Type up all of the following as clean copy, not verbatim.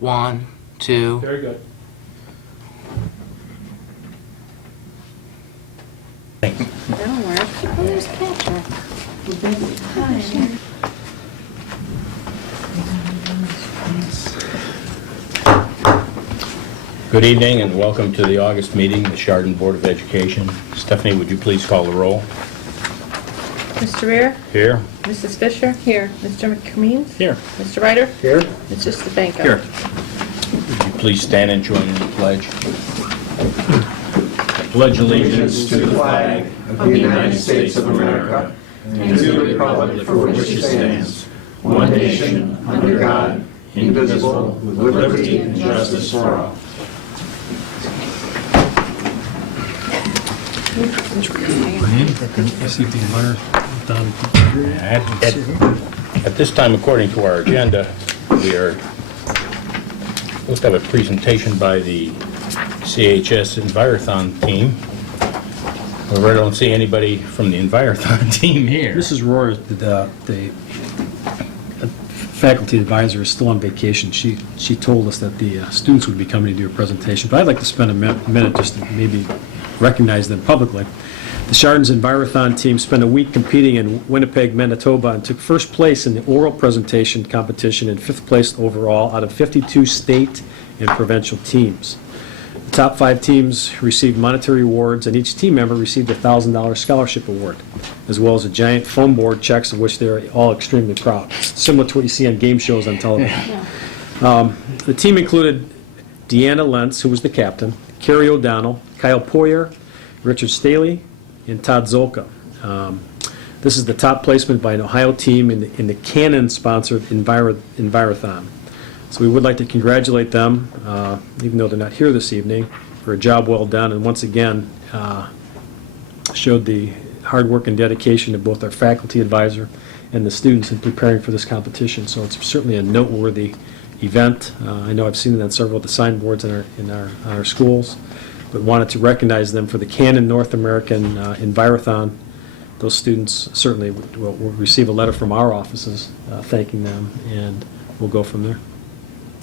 1, 2. Very good. That'll work. Oh, there's Patrick. Good evening and welcome to the August meeting of the Chardon Board of Education. Stephanie, would you please call the roll? Mr. Rear? Here. Mrs. Fisher? Here. Mr. McCameen? Here. Mr. Ryder? Here. Mr. Stefanko? Here. Would you please stand and join in the pledge? I pledge allegiance to the flag of the United States of America and to the republic for which it stands, one nation, under God, indivisible, with liberty and justice for all. At this time, according to our agenda, we are supposed to have a presentation by the CHS Envirothon team. However, I don't see anybody from the Envirothon team here. Mrs. Rohr, the faculty advisor, is still on vacation. She told us that the students would be coming to do a presentation, but I'd like to spend a minute just to maybe recognize them publicly. The Chardon's Envirothon team spent a week competing in Winnipeg, Manitoba, and took first place in the oral presentation competition and fifth place overall out of 52 state and provincial teams. The top 5 teams received monetary awards, and each team member received a $1,000 scholarship award, as well as a giant foam board checks of which they're all extremely proud. It's similar to what you see on game shows on television. The team included Deanna Lentz, who was the captain, Carrie O'Donnell, Kyle Poyer, Richard Staley, and Todd Zolka. This is the top placement by an Ohio team in the Canon-sponsored Envirothon. So we would like to congratulate them, even though they're not here this evening, for a job well done, and once again showed the hard work and dedication of both our faculty advisor and the students in preparing for this competition. So it's certainly a noteworthy event. I know I've seen it on several of the signboards in our schools, but wanted to recognize them for the Canon North American Envirothon. Those students certainly will receive a letter from our offices thanking them, and we'll go from there.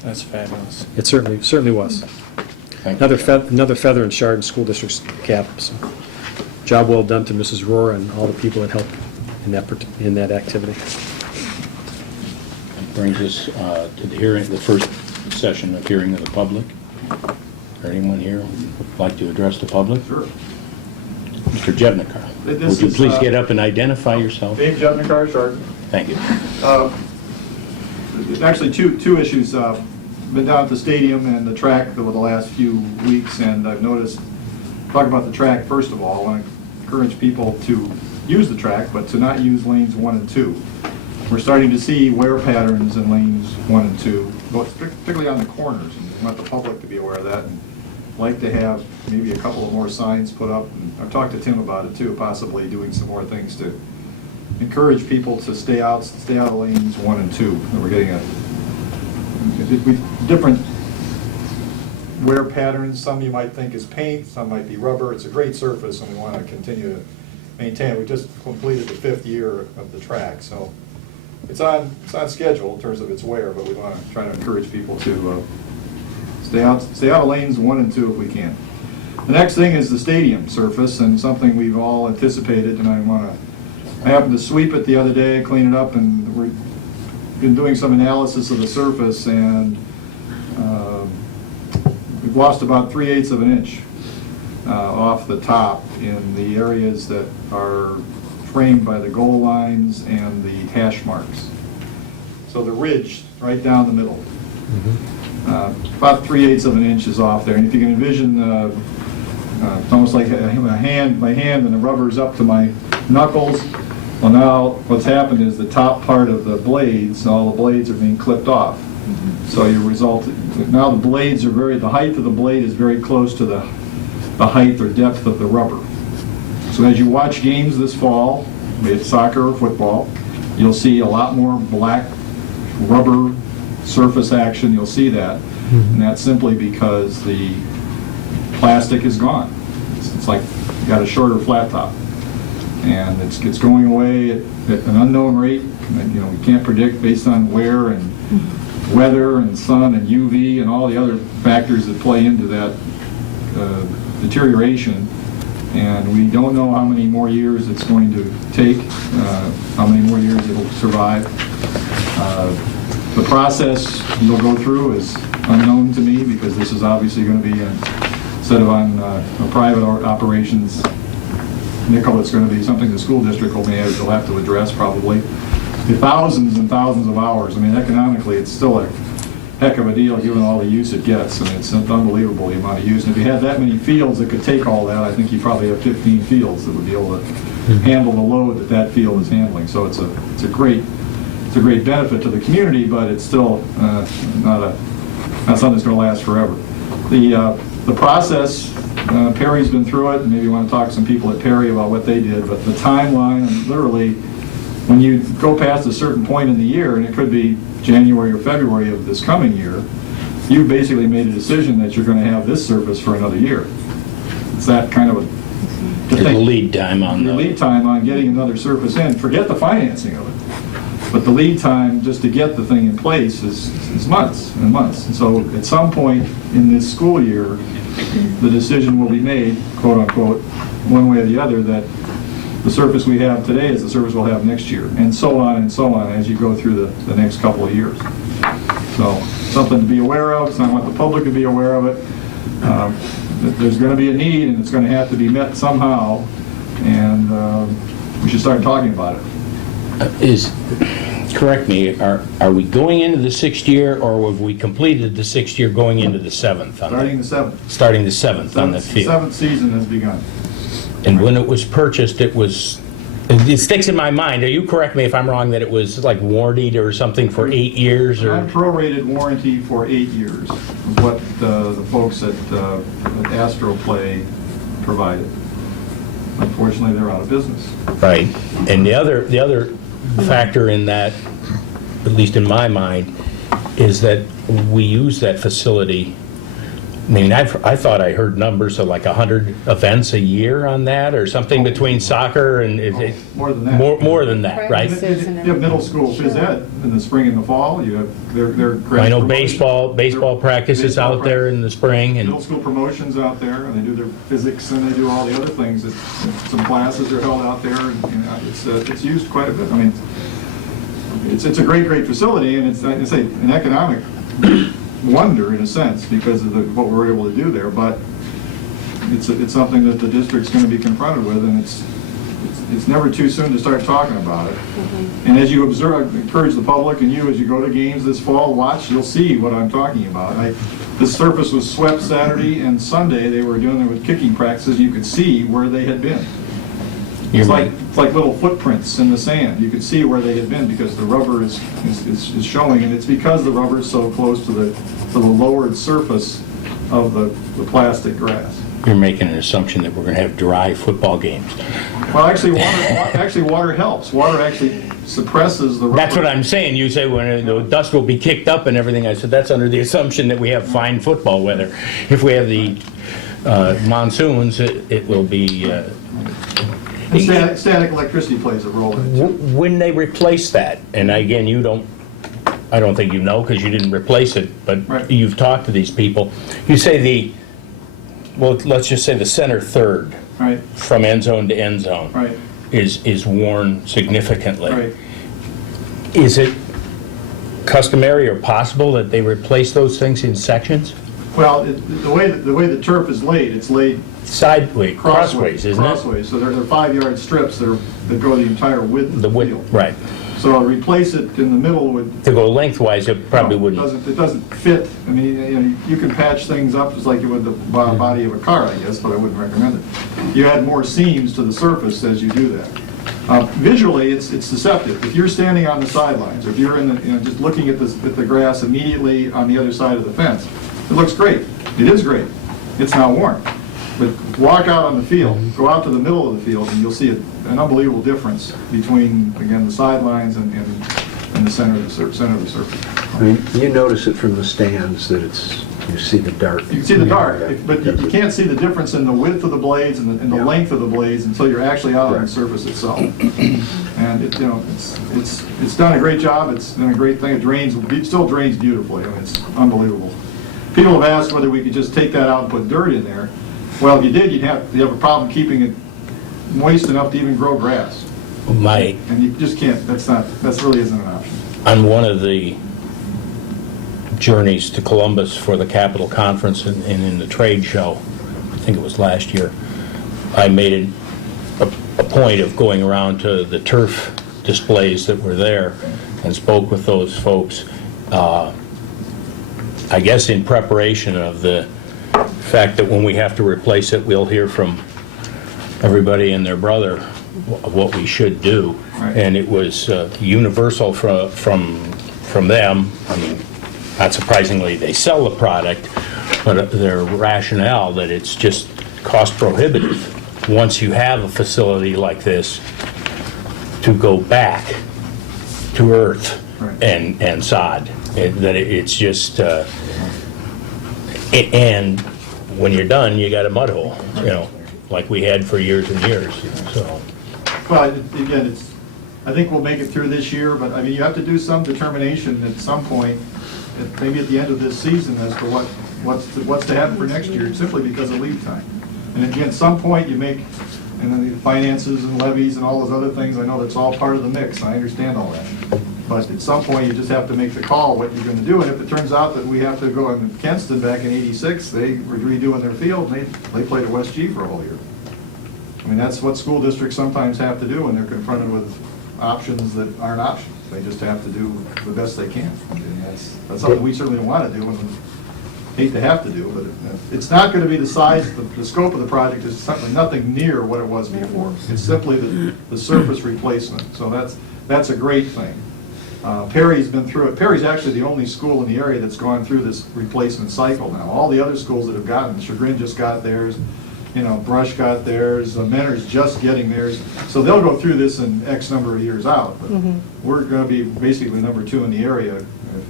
That's fabulous. It certainly was. Thank you. Another feather in Chardon School District's cap. So, job well done to Mrs. Rohr and all the people that helped in that activity. That brings us to the hearing, the first session of hearing of the public. Is there anyone here who would like to address the public? Sure. Mr. Jevnikar, This would you is, please get up and identify yourself? Dave Jevnikar, Chardon. Thank you. Actually, two issues. Been down at the stadium and the track over the last few weeks, and I've noticed, talk about the track first of all, I want to encourage people to use the track, but to not use lanes 1 and 2. We're starting to see wear patterns in lanes 1 and 2, particularly on the corners, and we want the public to be aware of that, and like to have maybe a couple of more signs put up. And I've talked to Tim about it too, possibly doing some more things to encourage people to stay out of lanes 1 and 2. And we're getting different wear patterns. Some you might think is paint, some might be rubber. It's a great surface, and we want to continue to maintain it. We just completed the 5th year of the track, so it's on schedule in terms of its wear, but we want to try to encourage people to stay out of lanes 1 and 2 if we can. The next thing is the stadium surface, and something we've all anticipated, and I happened to sweep it the other day, clean it up, and we've been doing some analysis of the surface, and we've lost about 3/8 of an inch off the top in the areas that are framed by the goal lines and the hash marks. So the ridge right down the middle. About 3/8 of an inch is off there, and if you can envision, it's almost like my hand, and the rubber's up to my knuckles. Well, now what's happened is the top part of the blades, all the blades are being clipped off. So now the blades are the height of the blade is very close to the height or depth of the rubber. So as you watch games this fall, be it soccer or football, you'll see a lot more black rubber surface action. You'll see that, and that's simply because the plastic is gone. It's like you got a shorter flat top, and it's going away at an unknown rate. And, we can't predict based on wear and weather and sun and UV and all the other factors that play into that deterioration. And we don't know how many more years it's going to take, how many more years it'll survive. The process you'll go through is unknown to me because this is obviously going to be, instead of on private operations, nickel, it's going to be something the school district will have to address probably. The thousands and thousands of hours. I mean, economically, it's still a heck of a deal given all the use it gets. I mean, it's unbelievable the amount of use. And if you had that many fields that could take all that, I think you probably have 15 fields that would be able to handle the load that that field is handling. So it's a great benefit to the community, but it's still not something that's going to last forever. The process, Perry's been through it, and maybe you want to talk to some people at Perry about what they did, but the timeline, literally, when you go past a certain point in the year, and it could be January or February of this coming year, you basically made a decision that you're going to have this surface for another year. It's that kind of a... There's a lead time on Your the... lead time on getting another surface in, forget the financing of it. But the lead time just to get the thing in place is months and months. And so at some point in this school year, the decision will be made, quote unquote, one way or the other, that the surface we have today is the surface we'll have next year, and so on as you go through the next couple of years. So something to be aware of. It's not want the public to be aware of it. There's going to be a need, and it's going to have to be met somehow, and we should start talking about it. Correct me, are we going into the 6th year, or have we completed the 6th year going into the 7th? Starting the 7th. Starting the 7th on the field. The 7th season has begun. And when it was purchased, it sticks in my mind, you correct me if I'm wrong, that it was like warranted or something for 8 years, or? Non-prorated warranty for 8 years, what the folks at Astro Play provided. Unfortunately, they're out of business. Right. And the other factor in that, at least in my mind, is that we use that facility. I mean, I thought I heard numbers of like 100 events a year on that, or something between soccer and... More than that. More than that, right? You have middle school phys ed in the spring and the fall. You have their I know baseball practices baseball out there in the spring, middle and school promotions out there, and they do their physics and they do all the other things. Some classes are held out there, and it's used quite a bit. I mean, it's a great facility, and it's, like I say, an economic wonder in a sense because of what we're able to do there. But it's something that the district's going to be confronted with, and it's never too soon to start talking about it. And as you observe, I encourage the public and you, as you go to games this fall, watch, you'll see what I'm talking about. This surface was swept Saturday and Sunday. They were doing it with kicking practices. You could see where they had been. It's like little footprints in the sand. You could see where they had been because the rubber is showing, and it's because the rubber is so close to the lowered surface of the plastic grass. you're making an assumption that we're going to have dry football games. Well, actually, water helps. Water actually suppresses the rubber. That's what I'm saying. You say when the dust will be kicked up and everything. I said that's under the assumption that we have fine football weather. If we have the monsoons, it will be... Static electricity plays a role in it, too. When they replace that, and again, I don't think you know because you didn't replace it, but Right. You've talked to these people. You say let's just say the center third Right, from end zone to end zone right, is worn significantly. right. Is it customary or possible that they replace those things in sections? Well, the way the turf is laid, it's laid Sideways, crossways, isn't it? Crossways, so they're 5-yard strips that go the entire width of The the width, field. right. So replace it in the middle would... To go lengthwise, it probably wouldn't. It doesn't fit. I mean, you can patch things up just like you would the body of a car, I guess, but I wouldn't recommend it. You add more seams to the surface as you do that. Visually, it's deceptive. If you're standing on the sidelines, or if you're just looking at the grass immediately on the other side of the fence, it looks great. It is great. It's not worn. But walk out on the field, go out to the middle of the field, and you'll see an unbelievable difference between, again, the sidelines and the center of the surface. I mean, you notice it from the stands that it's You see the dart. You can see the dart, but you can't see the difference in the width of the blades and the Yeah. length of the blades until you're actually out on the Correct. surface itself. And it, you know, it's done a great job. It's been a great thing. It drains, it still drains beautifully. I mean, it's unbelievable. People have asked whether we could just take that out and put dirt in there. Well, if you did, you'd have a problem keeping it moist enough to even grow grass. My, And you just can't, that really isn't an option. on one of the journeys to Columbus for the Capitol Conference and in the trade show, I think it was last year, I made a point of going around to the turf displays that were there and spoke with those folks, I guess in preparation of the fact that when we have to replace it, we'll hear from everybody and their brother what we should do. Right. And it was universal from them. I mean, not surprisingly, they sell the product, but their rationale that it's just cost prohibitive once you have a facility like this to go back to earth Right. and sod. It's just, and when you're done, you got a mud hole, you know, like we had for years and years, so. Well, again, I think we'll make it through this year, but I mean, you have to do some determination at some point, maybe at the end of this season, as to what's to happen for next year, simply because of lead time. And again, at some point, you make, and then the finances and levies and all those other things, I know that's all part of the mix, I understand all that. But at some point, you just have to make the call what you're gonna do, and if it turns out that we have to go, in Kenston back in '86, they were redoing their field, and they played at West G for a whole year. I mean, that's what school districts sometimes have to do when they're confronted with options that aren't options. They just have to do the best they can. And that's something we certainly don't want to do and hate to have to do, but it's not going to be the size, the scope of the project is something, nothing near what it was before. It's simply the surface replacement, so that's a great thing. Perry's been through it. Perry's actually the only school in the area that's gone through this replacement cycle now. All the other schools that have gotten, Chagrin just got theirs, you know, Brush got theirs, Mentor's just getting theirs. So they'll go through this in X number of years out, but we're going to be basically number 2 in the area,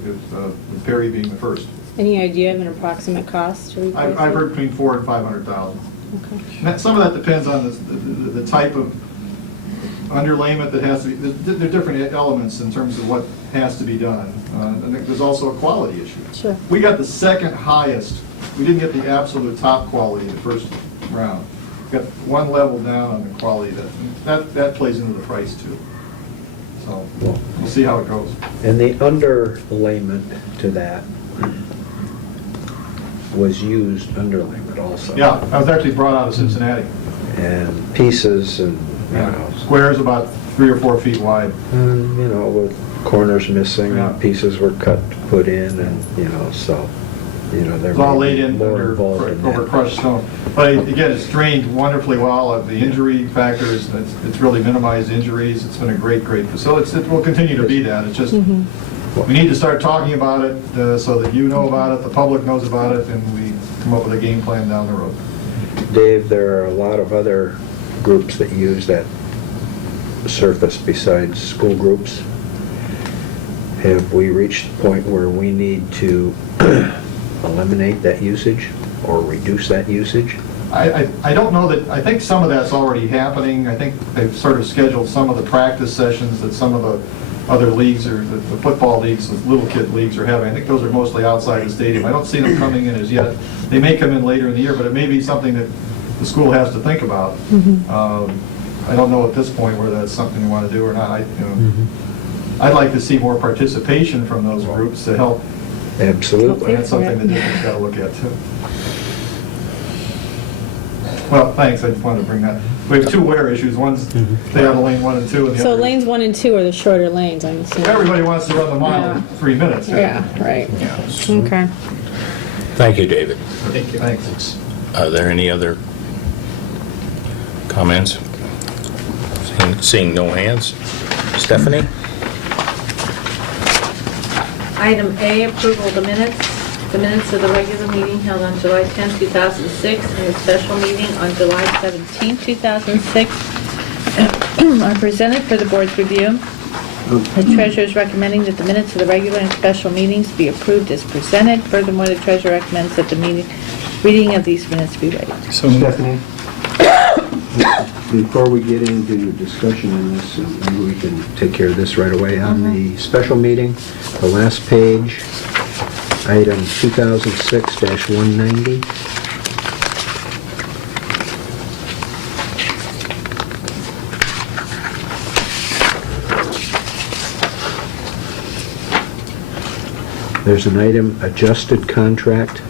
with Perry being the first. Any idea of an approximate cost to replace it? I've heard between $400,000 and $500,000. Okay. Some of that depends on the type of underlayment that has to be, there are different elements in terms of what has to be done. And there's also a quality issue. Sure. We got the second highest, we didn't get the absolute top quality the first round. We got one level down on the quality, that plays into the price too. So we'll see how it goes. And the underlayment to that was used underlayment also. Yeah, I was actually brought out of Cincinnati. And pieces and, you know, Squares about 3 or 4 feet wide. and, you know, with corners missing, Yeah. and pieces were cut, put in, and, you know, so, you know, there It's all may laid be in more under, involved in over that. crushed stone. But again, it's drained wonderfully well. The injury factor is, it's really minimized injuries. It's been a great, great facility. It will continue to be that. It's just, we need to start talking about it so that you know about it, the public knows about it, and we come up with a game plan down the road. Dave, there are a lot of other groups that use that surface besides school groups. Have we reached the point where we need to eliminate that usage or reduce that usage? I don't know that, I think some of that's already happening. I think they've sort of scheduled some of the practice sessions that some of the other leagues or the football leagues, the little kid leagues are having. I think those are mostly outside the stadium. I don't see them coming in as yet. They may come in later in the year, but it may be something that the school has to think about. I don't know at this point whether that's something you want to do or not. I'd like to see more participation from those groups to help. Absolutely. And that's something the district's got to look at too. Well, thanks, I just wanted to bring that. We have 2 wear issues, one's stay out of lane 1 and 2, and the So other. lanes 1 and 2 are the shorter lanes, I'm assuming? Everybody wants to run the mile in 3 minutes. Yeah, right. Okay. Thank you, David. Thanks. Are there any other comments? Seeing no hands. Stephanie? Item A, approval of the minutes. The minutes of the regular meeting held on July 10, 2006, and the special meeting on July 17, 2006 are presented for the board's review. The treasurer is recommending that the minutes of the regular and special meetings be approved as presented. Furthermore, the treasurer recommends that the reading of these minutes be read. So moved. Stephanie? Before we get into discussion on this, maybe we can take care of this right away. On the special meeting, the last page, item 2006-190. There's an item, adjusted contract.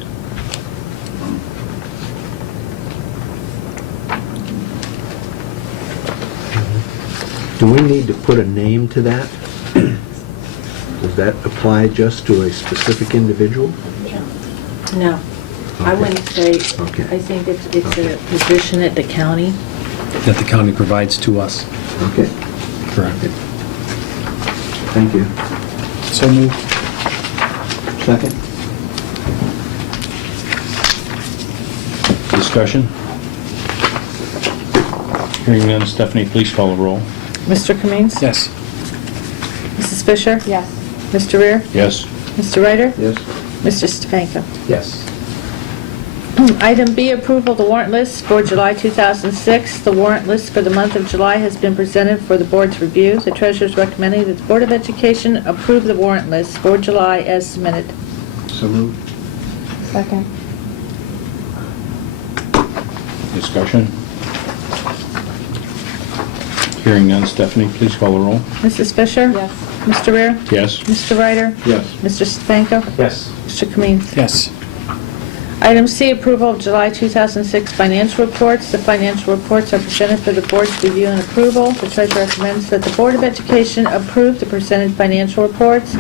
Do we need to put a name to that? Does that apply just to a specific individual? No, I Okay. wouldn't say, Okay. I think it's a Okay. position at the county. That the county provides to us. Okay, Correct. thank you. So moved. Second? Discussion? Hearing none, Stephanie, please call the roll. Mr. Cummings? Yes. Mrs. Fisher? Yes. Mr. Rear? Yes. Mr. Ryder? Yes? Mr. Stefanko? Yes. Item B, approval of the warrant list for July 2006. The warrant list for the month of July has been presented for the board's review. The treasurer is recommending that the Board of Education approve the warrant list for July as submitted. So moved. Second. Discussion? Hearing none, Stephanie, please call the roll. Mrs. Fisher? Yes. Mr. Rear? Yes. Mr. Ryder? Yes. Mr. Stefanko? Yes. Mr. Cummings? Yes. Item C, approval of July 2006 financial reports. The financial reports are presented for the board's review and approval. The treasurer recommends that the Board of Education approve the presented financial reports,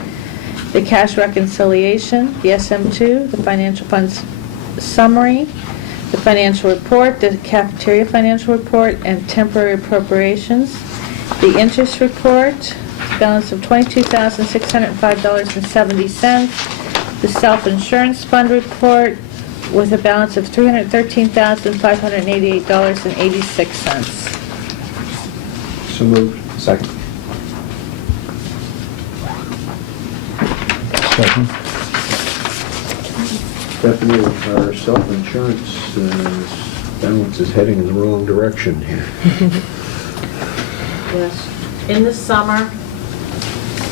the cash reconciliation, the SM2, the financial funds summary, the financial report, the cafeteria financial report, and temporary appropriations, the interest report, balance of $22,605.70, the self-insurance fund report, with a balance of $313,588.86. So moved. Second. Discussion? Stephanie, our self-insurance balance is heading in the wrong direction here. Yes. In the summer,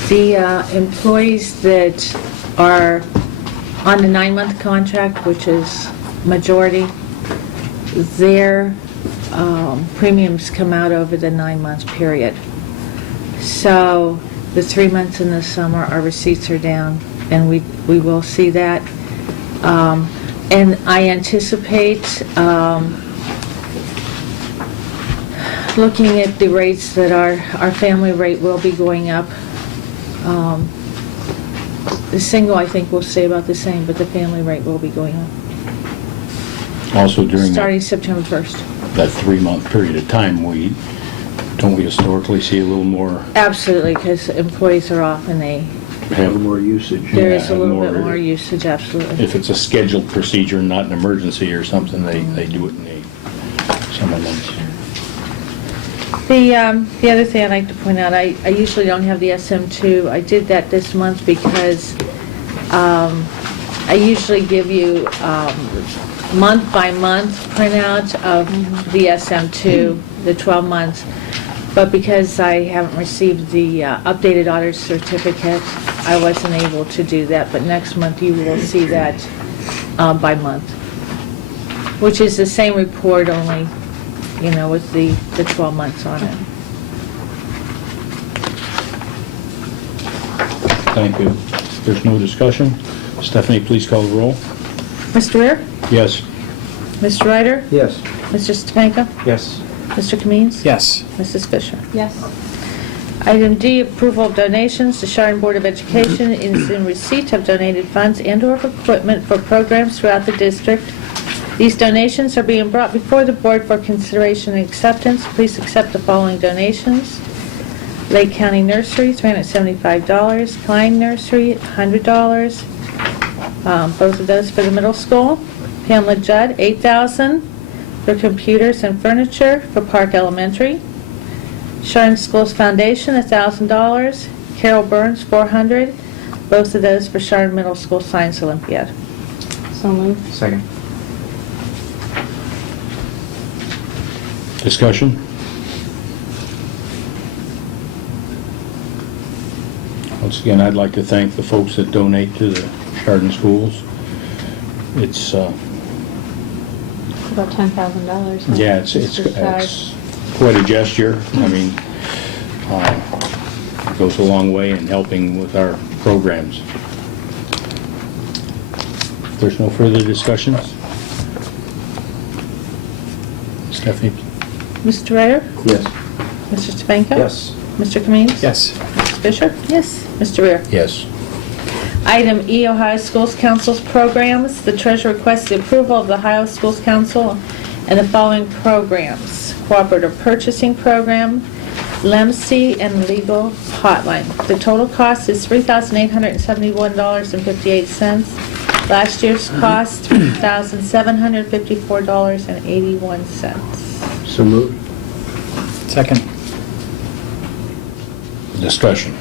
the employees that are on the 9-month contract, which is majority, their premiums come out over the 9-month period. So the 3 months in the summer, our receipts are down, and we will see that. And I anticipate looking at the rates that our family rate will be going up. The single, I think, will stay about the same, but the family rate will be going up, Also, during starting that September 1st. 3-month period of time, don't we historically see a little more? Absolutely, because employees are off and A little more usage. there is a Yeah, little bit more- more usage, absolutely. If it's a scheduled procedure, not an emergency or something, they do it in the summer months. The other thing I'd like to point out, I usually don't have the SM2. I did that this month because I usually give you month-by-month printout of the SM2, the 12 months. But because I haven't received the updated auditor certificate, I wasn't able to do that. But next month, you will see that by month, which is the same report, only, with the 12 months on it. Thank you. There's no discussion. Stephanie, please call the roll. Mr. Rear? Yes. Mr. Ryder? Yes. Mr. Stefanko? Yes. Mr. Cummings? Yes. Mrs. Fisher? Yes. Item D, approval of donations. The Chardon Board of Education is in receipt of donated funds and/or equipment for programs throughout the district. These donations are being brought before the board for consideration and acceptance. Please accept the following donations. Lake County Nursery, $375. Klein Nursery, $100. Both of those for the middle school. Pamela Judd, $8,000 for computers and furniture for Park Elementary. Chardon Schools Foundation, $1,000. Carol Burns, $400. Both of those for Chardon Middle School Science Olympiad. So moved. Second. Discussion? Once again, I'd like to thank the folks that donate to the Chardon schools. It's, About $10,000. huh? yeah, it's quite a gesture. I mean, it goes a long way in helping with our programs. If there's no further discussions? Stephanie? Mr. Ryder? Yes. Mr. Stefanko? Yes. Mr. Kamin's? Yes. Mrs. Fisher? Yes. Mr. Rear? Yes. Item E, Ohio Schools Council's programs. The treasurer requests the approval of the Ohio Schools Council and the following programs: Cooperative Purchasing Program, LEMC, and Legal Hotline. The total cost is $3,871.58. Last year's cost, $3,754.81. So moved. Second. Discussion.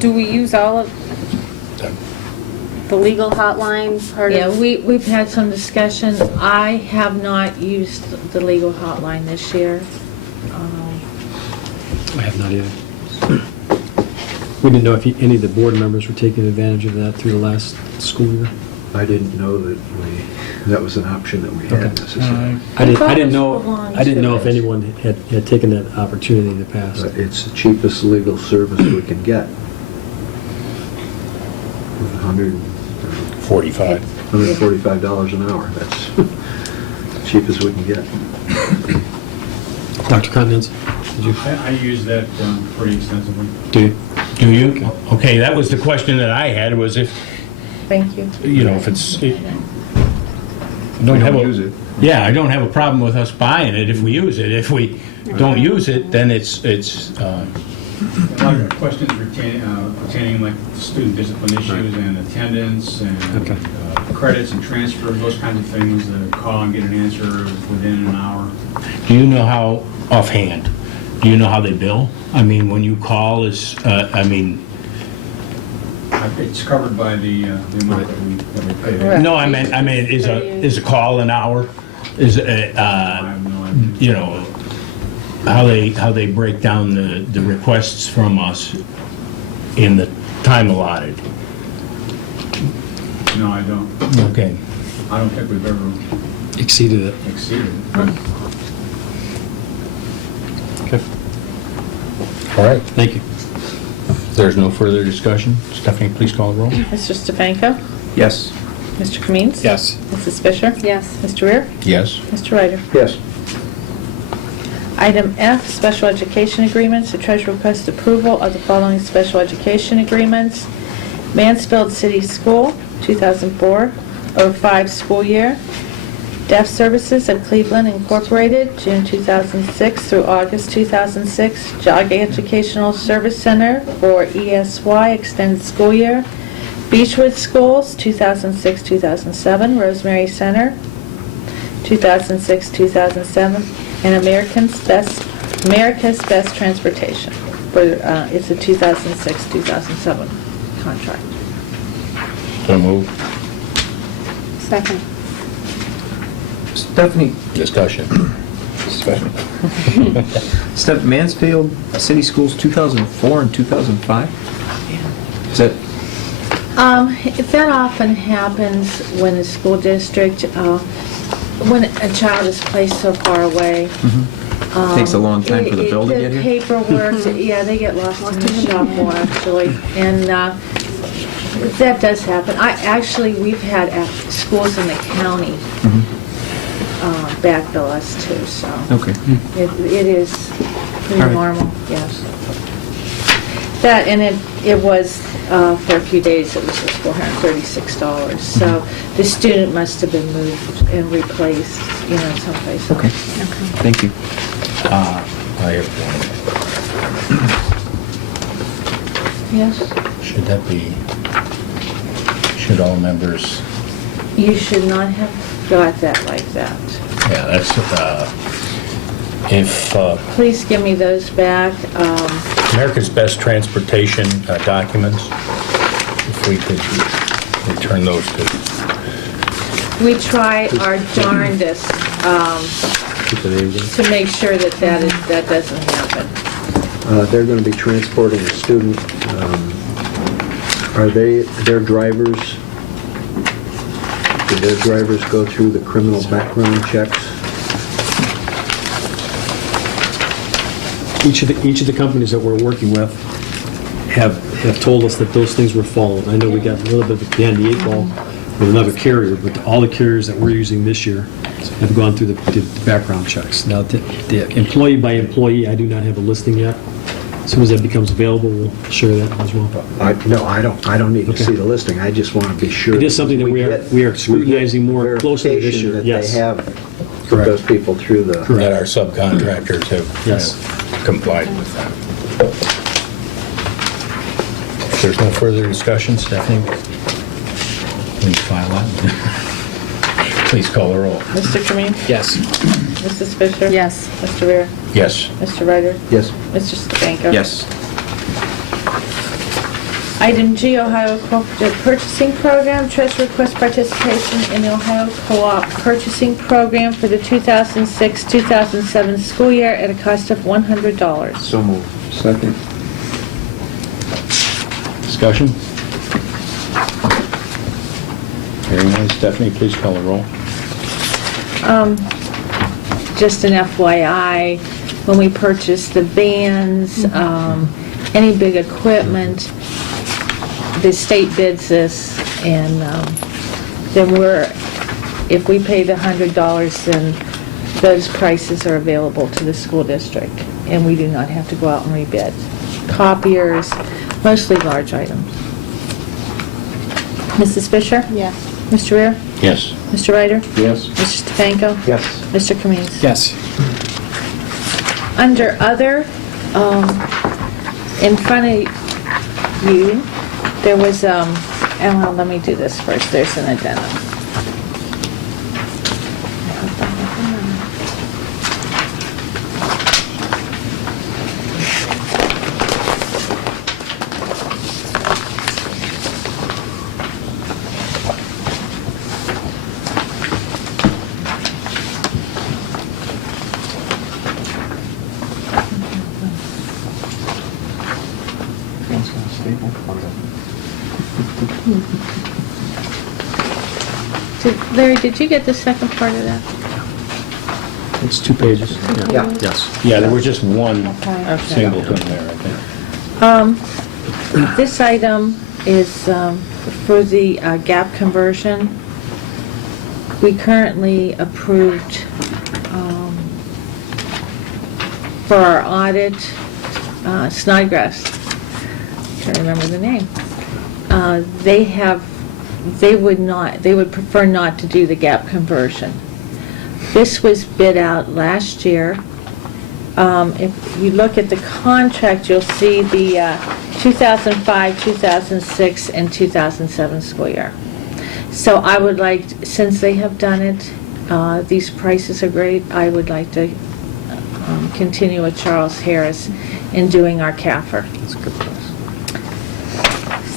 Do we use all of the legal hotline part Yeah, of? we've had some discussion. I have not used the legal hotline this year. I have not either. We didn't know if any of the board members were taking advantage of that through the last school year. I didn't know that was an option that we had Okay. necessarily. I didn't thought it know, belonged I didn't to know if it. anyone had taken that opportunity in the past. But it's the cheapest legal service we can get. $45. $145 an hour, that's the cheapest we can get. Dr. Continence, did you? I use that pretty extensively. Do you? Do you? Okay, that was the question that I had, was if, Thank you. you know, if it's... We don't use it. Yeah, I don't have a problem with us buying it if we use it. If we don't use it, then it's A lot of questions pertaining like student discipline issues and attendance and Okay. credits and transfers, those kinds of things. Call and get an answer within an hour. do you know how, offhand, do you know how they bill? I mean, when you call is, It's covered by the amount that we pay. Correct. no, I mean, is a call an hour? Is, I have no idea. you know, how they break down the requests from us in the time allotted? No, I don't. Okay. I don't think we've ever Exceeded it. exceeded it. Okay. All right. Thank you. If there's no further discussion, Stephanie, please call the roll. Mr. Stefanko? Yes. Mr. Kamin's? Yes. Mrs. Fisher? Yes. Mr. Rear? Yes. Mr. Ryder? Yes. Item F, Special Education Agreements. The treasurer requests approval of the following special education agreements. Mansfield City School, 2004-05 school year. Deaf Services of Cleveland Incorporated, June 2006 through August 2006. Jog Educational Service Center for ESY extended school year. Beechwood Schools, 2006-2007. Rosemary Center, 2006-2007. And America's Best Transportation. It's a 2006-2007 contract. So moved. Second. Stephanie, Discussion. Steph, Mansfield City Schools 2004 and 2005? Is that, That often happens when a school district, when a child is placed so far away. takes a long time for the bill to get The here? paperwork, yeah, they get lost in the shuffle, actually, and that does happen. We've had schools in the county backbill us too, so Okay. it is pretty All right. normal, yes. That, and it was, for a few days, it was just $436, so the student must have been moved and replaced, someplace else. Okay. Thank you. I have Yes? one. Should all members, You should not have got that like that. yeah, that's, If Please give me those back. America's Best Transportation documents, if we could return those to, We try our darndest Keep the names in. to make sure that doesn't happen. They're going to be transporting a student. Are their drivers, do their drivers go through the criminal background checks? Each of the companies that we're working with have told us that those things were followed. I know we got a little bit behind the eight ball with another carrier, but all the carriers that we're using this year have gone through the background checks. Now, the employee by employee, I do not have a listing yet. As soon as that becomes available, we'll share that as well. No, I don't need to Okay. see the listing, I just want to be sure. It is something that we are scrutinizing more closely this year. Verification that Yes. they have put Correct. those people through the... that our subcontractors have Yes. complied with that. If there's no further discussion, Stephanie, please file that. Please call the roll. Mr. Kamin? Yes. Mrs. Fisher? Yes. Mr. Weir? Yes. Mr. Ryder? Yes. Mr. Stefanko? Yes. Item G, Ohio Cooperative Purchasing Program. Treasurer requests participation in the Ohio Co-op Purchasing Program for the 2006-2007 school year at a cost of $100. So moved. Second. Discussion? Hearing none, Stephanie, please call the roll. Just an FYI, when we purchase the vans, any big equipment, the state bids this, and then if we pay the $100, then those prices are available to the school district, and we do not have to go out and rebid. Copiers, mostly large items. Mrs. Fisher? Yes. Mr. Rear? Yes. Mr. Ryder? Yes. Mr. Stefanko? Yes. Mr. Kaminski? Yes. Under other, in front of you, there was, let me do this first, there's an addendum. Larry, did you get the second part of that? It's 2 pages. Yeah. Yes. Yeah, there was just one Okay. singleton there, I think. This item is for the gap conversion. We currently approved for our audit, Snodgrass, trying to remember the name. They would prefer not to do the gap conversion. This was bid out last year. If you look at the contract, you'll see the 2005, 2006, and 2007 school year. So I would like, since they have done it, these prices are great, I would like to continue with Charles Harris in doing our CAFR. That's a good price.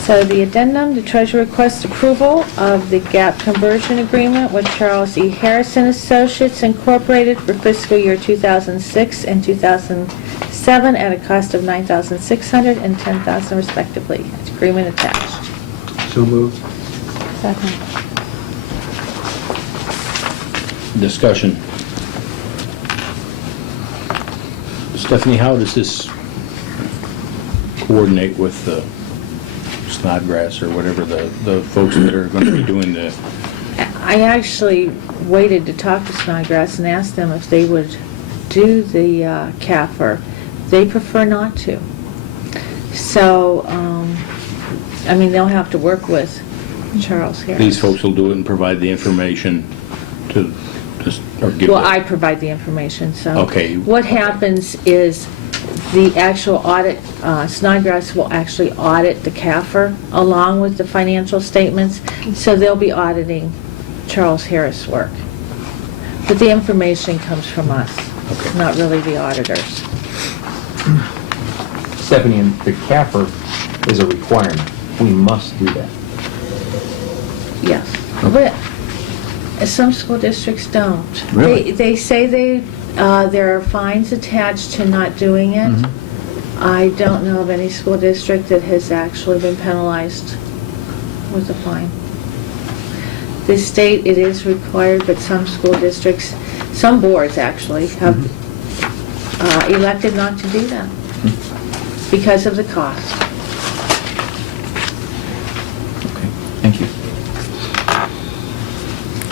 So the addendum, the treasurer requests approval of the gap conversion agreement with Charles E. Harrison Associates Incorporated for fiscal year 2006 and 2007 at a cost of $9,600 and $10,000 respectively. Agreement attached. So moved. Second. Discussion. Stephanie, how does this coordinate with the Snodgrass or whatever the folks that are going to be doing the... I actually waited to talk to Snodgrass and asked them if they would do the CAFR. They prefer not to. So, I mean, they'll have to work with Charles Harris. These folks will do it and provide the information to, or give Well, it- I provide the information, so. Okay. What happens is the actual audit, Snodgrass will actually audit the CAFR along with the financial statements, so they'll be auditing Charles Harris' work. But the information comes from us. not really the auditors. Stephanie, and the CAFR is a requirement. We must do that. Yes. But some school districts don't. Really? They say there are fines attached to not doing it. I don't know of any school district that has actually been penalized with a fine. The state, it is required, but some school districts, some boards actually, have elected not to do that because of the cost. Okay, thank you.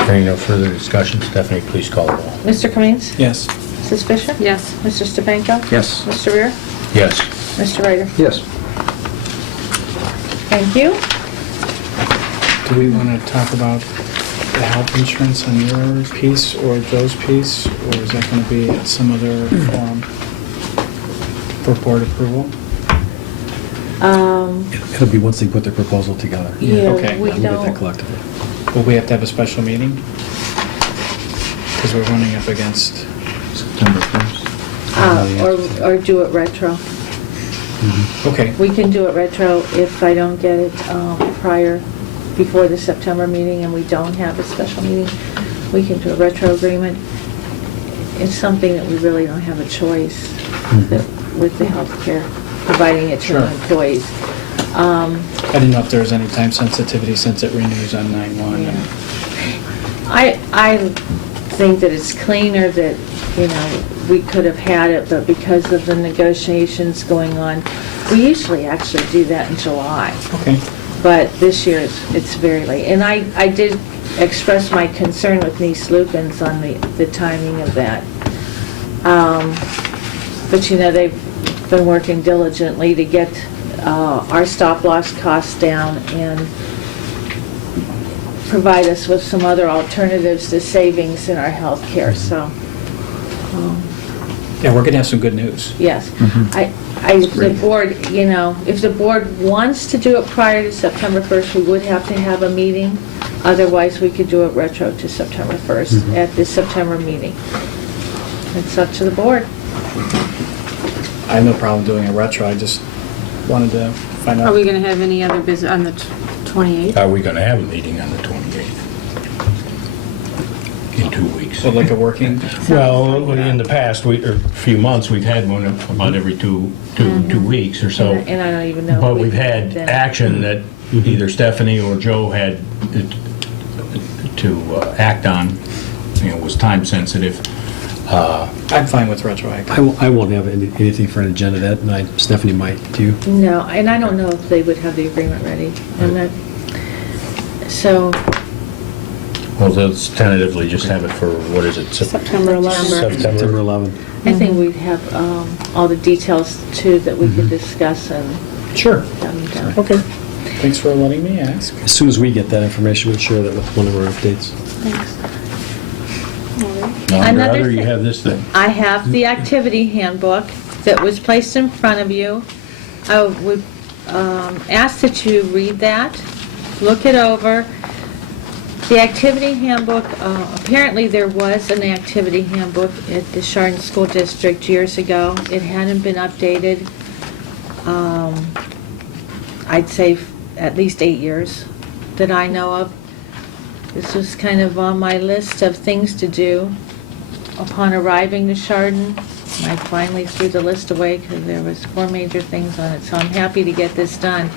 Hearing no further discussion, Stephanie, please call the roll. Mr. Cummings? Yes. Mrs. Fisher? Yes. Mr. Stepanko? Yes. Mr. Rear? Yes. Mr. Ryder? Yes. Thank you. Do we want to talk about the health insurance on your piece or Joe's piece, or is that going to be at some other forum for board approval? It'll be once they put their proposal together. Yeah, Okay. we We'll get that don't, collectively. Will we have to have a special meeting? Because we're running up against, September 1st. or do it retro. okay, We can do it retro if I don't get it before the September meeting and we don't have a special meeting. We can do a retro agreement. It's something that we really don't have a choice with the healthcare, providing it to the Sure. employees. I didn't know if there was any time sensitivity since it renews on 9/1. Yeah. I think that it's cleaner that, we could have had it, but because of the negotiations going on, we usually actually do that in July. Okay, But this year, it's very late. And I did express my concern with Nice Lukens on the timing of that. But, they've been working diligently to get our stop-loss costs down and provide us with some other alternatives to savings in our health care, so, yeah, we're going to have some good news. yes. The board, if the board wants to do it prior to September 1st, we would have to have a meeting. Otherwise, we could do it retro to September 1st at the September meeting. It's up to the board. I have no problem doing a retro, I just wanted to find out. Are we going to have any other business on the 28th? Are we going to have a meeting on the 28th? In 2 weeks? So like a working, Well, in the past, or a few months, we've had one about every two weeks or so. And I don't even know. if But we we've can had then. action that either Stephanie or Joe had to act on, was time sensitive. I'm fine with retroactive. I won't have anything for an agenda that night. Stephanie might, do you? No, and I don't know if they would have the agreement ready. So, Well, let's tentatively just have it for, what is it? September 11th. September 11th. I think we'd have all the details too that we could discuss and Sure. have them done. Okay, thanks for letting me ask. As soon as we get that information, we'll share that with one of our updates. Thanks. Now, under Another other, you thing- have this thing. I have the activity handbook that was placed in front of you. I would ask that you read that, look it over. The activity handbook, apparently there was an activity handbook at the Chardon School District years ago. It hadn't been updated, I'd say at least 8 years that I know of. This was kind of on my list of things to do upon arriving to Chardon. I finally threw the list away because there was 4 major things on it, so I'm happy to get this done.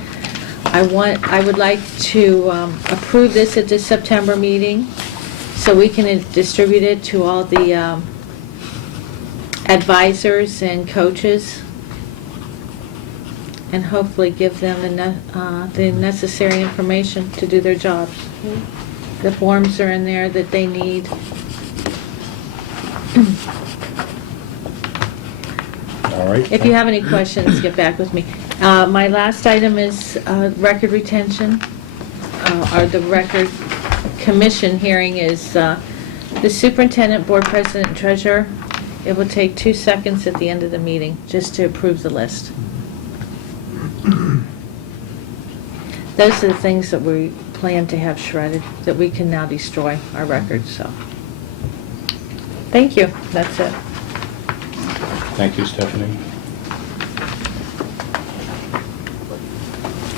I would like to approve this at the September meeting so we can distribute it to all the advisors and coaches and hopefully give them the necessary information to do their jobs. The forms are in there that they need. All right. If you have any questions, get back with me. My last item is record retention, or the record commission hearing is the superintendent, board president, and treasurer. It will take 2 seconds at the end of the meeting just to approve the list. Those are the things that we plan to have shredded, that we can now destroy our records, so. Thank you, that's it. Thank you, Stephanie.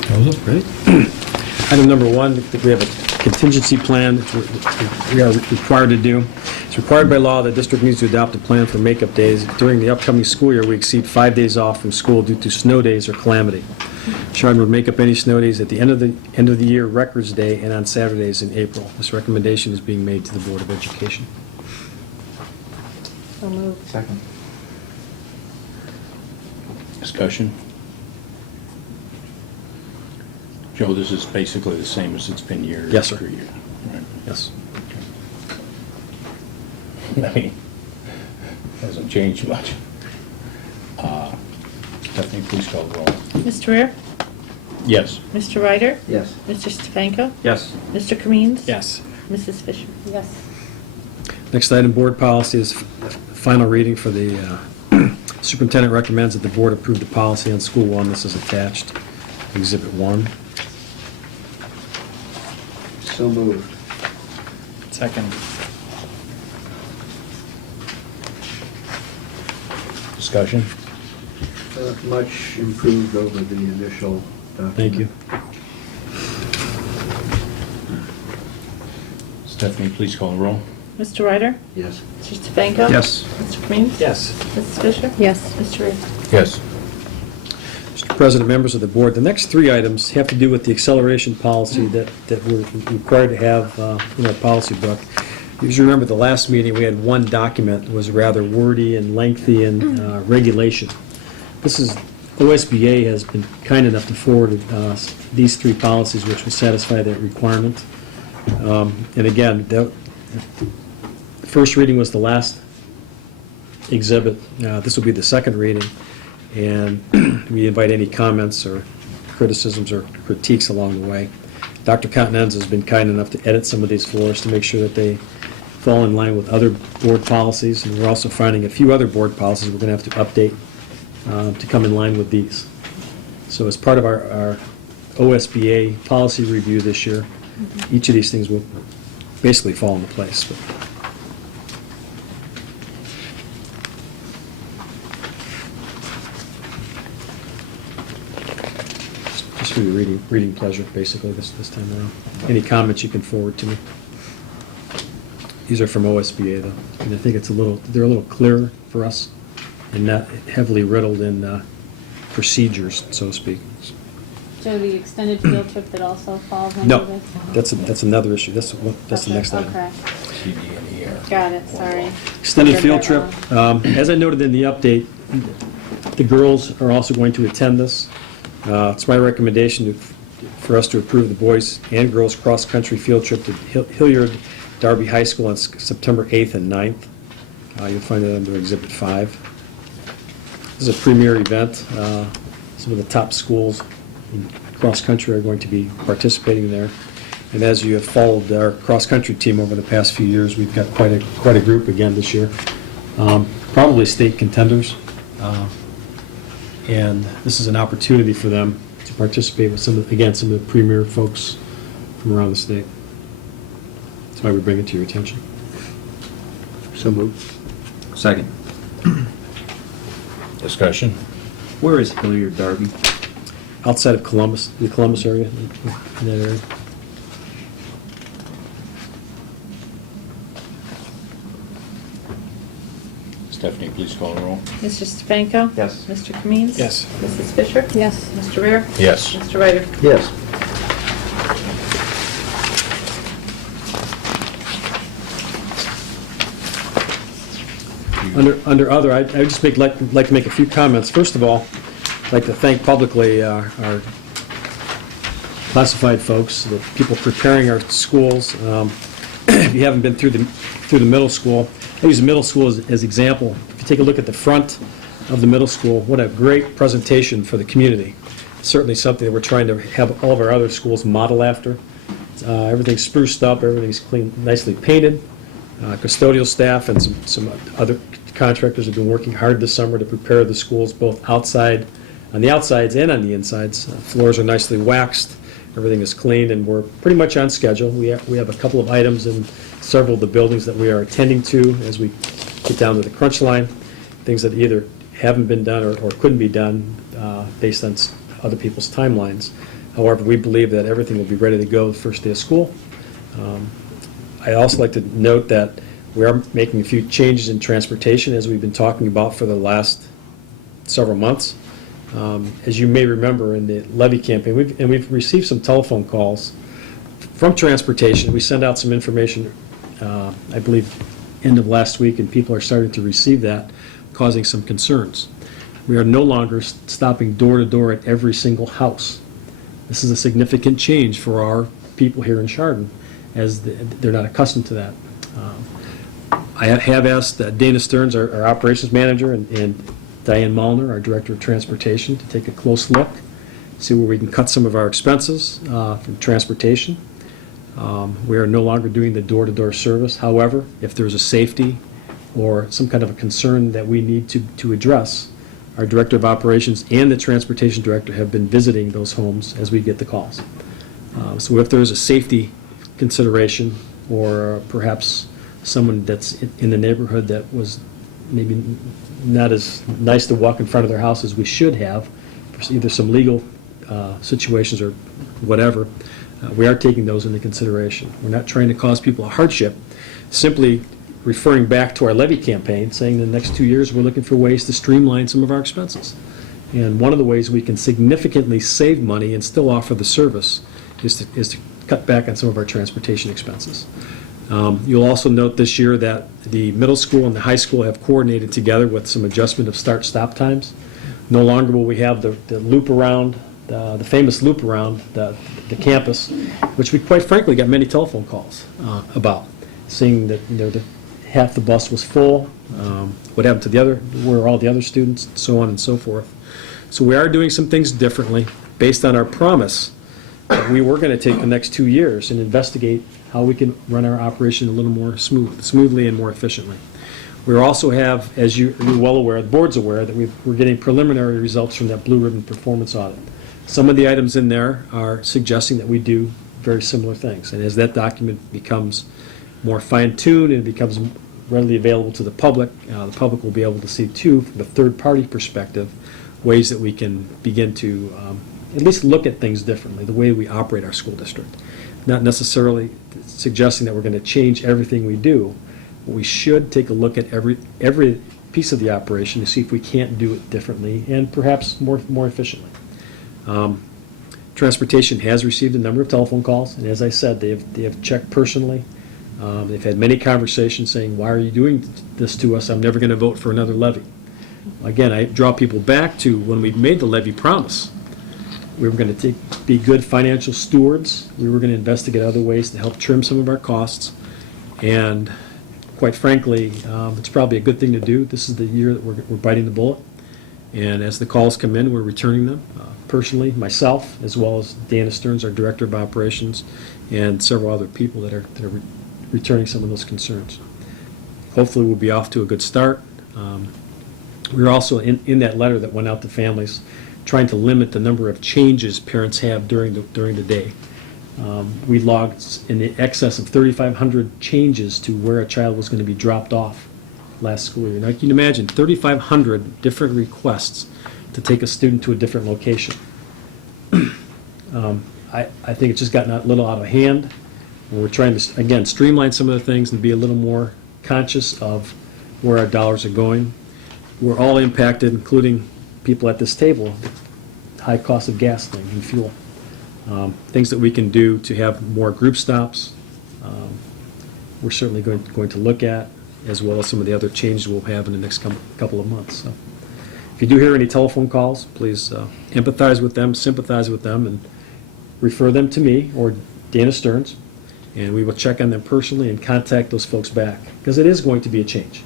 Joseph, ready? Item number one, we have a contingency plan that we are required to do. It's required by law the district needs to adopt a plan for makeup days. During the upcoming school year, we exceed 5 days off from school due to snow days or calamity. Chardon would make up any snow days at the end of the year, Records Day, and on Saturdays in April. This recommendation is being made to the Board of Education. So moved. Second. Discussion? Joe, this is basically the same as it's been year Yes, sir. after year. Right. Yes. I mean, hasn't changed much. Stephanie, please call the roll. Mr. Rear? Yes. Mr. Ryder? Yes. Mr. Stefanko? Yes. Mr. Kamines? Yes. Mrs. Fisher? Yes. Next item, board policy is final reading for the superintendent recommends that the board approve the policy on school wellness as attached, Exhibit 1. So moved. Second. Discussion? Much improved over the initial document. Thank you. Stephanie, please call the roll. Mr. Ryder? Yes. Mr. Stefanko? Yes. Mr. Kamines? Yes. Mrs. Fisher? Yes. Mr. Rear? Yes. Mr. President, members of the board, the next three items have to do with the acceleration policy that we're required to have in our policy book. As you remember, the last meeting, we had one document that was rather wordy and lengthy and regulation. This is, OSBA has been kind enough to forward these three policies which will satisfy that requirement. And again, the first reading was the last exhibit. This will be the second reading. And we invite any comments or criticisms or critiques along the way. Dr. Continenza has been kind enough to edit some of these for us to make sure that they fall in line with other board policies, and we're also finding a few other board policies we're going to have to update to come in line with these. So as part of our OSBA policy review this year, each of these things will basically fall into place. Just for your reading pleasure, basically, this time around. Any comments you can forward to me. These are from OSBA, though, and I think they're a little clearer for us and not heavily riddled in procedures, so to speak. So the extended field trip that also falls under No, this? that's another issue. That's the next item. Okay, CD&E. got it, sorry. Extended Read field that trip, wrong. as I noted in the update, the girls are also going to attend this. It's my recommendation for us to approve the boys and girls cross-country field trip to Hilliard Darby High School on September 8th and 9th. You'll find it under Exhibit 5. This is a premier event. Some of the top schools in cross-country are going to be participating there. And as you have followed our cross-country team over the past few years, we've got quite a group again this year. Probably state contenders. And this is an opportunity for them to participate with some of the premier folks from around the state. That's why we bring it to your attention. So moved. Second. Discussion? Where is Hilliard Darby? Outside of Columbus, the Columbus area, in that area. Stephanie, please call the roll. Mr. Stefanko? Yes. Mr. Kamines? Yes. Mrs. Fisher? Yes. Mr. Rear? Yes. Mr. Ryder? Yes. Under other, I'd just like to make a few comments. First of all, I'd like to thank publicly our classified folks, the people preparing our schools. If you haven't been through the middle school, I use the middle school as example. If you take a look at the front of the middle school, what a great presentation for the community. Certainly something that we're trying to have all of our other schools model after. Everything's spruced up, everything's clean, nicely painted. Custodial staff and some other contractors have been working hard this summer to prepare the schools both outside, on the outsides and on the insides. Floors are nicely waxed, everything is clean, and we're pretty much on schedule. We have a couple of items in several of the buildings that we are attending to as we get down to the crunch line, things that either haven't been done or couldn't be done based on other people's timelines. However, we believe that everything will be ready to go the first day of school. I'd also like to note that we are making a few changes in transportation, as we've been talking about for the last several months. As you may remember in the levy campaign, we've received some telephone calls from transportation. We sent out some information, I believe, end of last week, and people are starting to receive that, causing some concerns. We are no longer stopping door to door at every single house. This is a significant change for our people here in Chardon, as they're not accustomed to that. I have asked Dana Stearns, our operations manager, and Diane Mulliner, our director of transportation, to take a close look, see where we can cut some of our expenses from transportation. We are no longer doing the door-to-door service. However, if there's a safety or some kind of a concern that we need to address, our director of operations and the transportation director have been visiting those homes as we get the calls. So if there's a safety consideration, or perhaps someone that's in the neighborhood that was maybe not as nice to walk in front of their house as we should have, for either some legal situations or whatever, we are taking those into consideration. We're not trying to cause people a hardship, simply referring back to our levy campaign, saying in the next 2 years we're looking for ways to streamline some of our expenses. And one of the ways we can significantly save money and still offer the service is to cut back on some of our transportation expenses. You'll also note this year that the middle school and the high school have coordinated together with some adjustment of start-stop times. No longer will we have the loop around, the famous loop around the campus, which we quite frankly got many telephone calls about, seeing that half the bus was full, what happened to the other, where are all the other students, so on and so forth. So we are doing some things differently based on our promise that we were going to take the next 2 years and investigate how we can run our operation a little more smoothly and more efficiently. We also have, as you're well aware, the board's aware, that we're getting preliminary results from that Blue Ribbon Performance Audit. Some of the items in there are suggesting that we do very similar things. And as that document becomes more fine-tuned and becomes readily available to the public will be able to see, too, from a third-party perspective, ways that we can begin to at least look at things differently, the way we operate our school district. Not necessarily suggesting that we're going to change everything we do, but we should take a look at every piece of the operation to see if we can't do it differently and perhaps more efficiently. Transportation has received a number of telephone calls, and as I said, they have checked personally. They've had many conversations saying, why are you doing this to us? I'm never going to vote for another levy. Again, I draw people back to when we made the levy promise. We were going to be good financial stewards. We were going to investigate other ways to help trim some of our costs. And quite frankly, it's probably a good thing to do. This is the year that we're biting the bullet. And as the calls come in, we're returning them. Personally, myself, as well as Dana Stearns, our Director of Operations, and several other people that are returning some of those concerns. Hopefully we'll be off to a good start. We were also, in that letter that went out to families, trying to limit the number of changes parents have during the day. We logged in the excess of 3,500 changes to where a child was going to be dropped off last school year. Now you can imagine 3,500 different requests to take a student to a different location. I think it's just gotten a little out of hand. And we're trying to, again, streamline some of the things and be a little more conscious of where our dollars are going. We're all impacted, including people at this table, the high cost of gas thing and fuel. Things that we can do to have more group stops, we're certainly going to look at, as well as some of the other changes we'll have in the next couple of months. So if you do hear any telephone calls, please empathize with them, sympathize with them, and refer them to me or Dana Stearns, and we will check on them personally and contact those folks back, because it is going to be a change.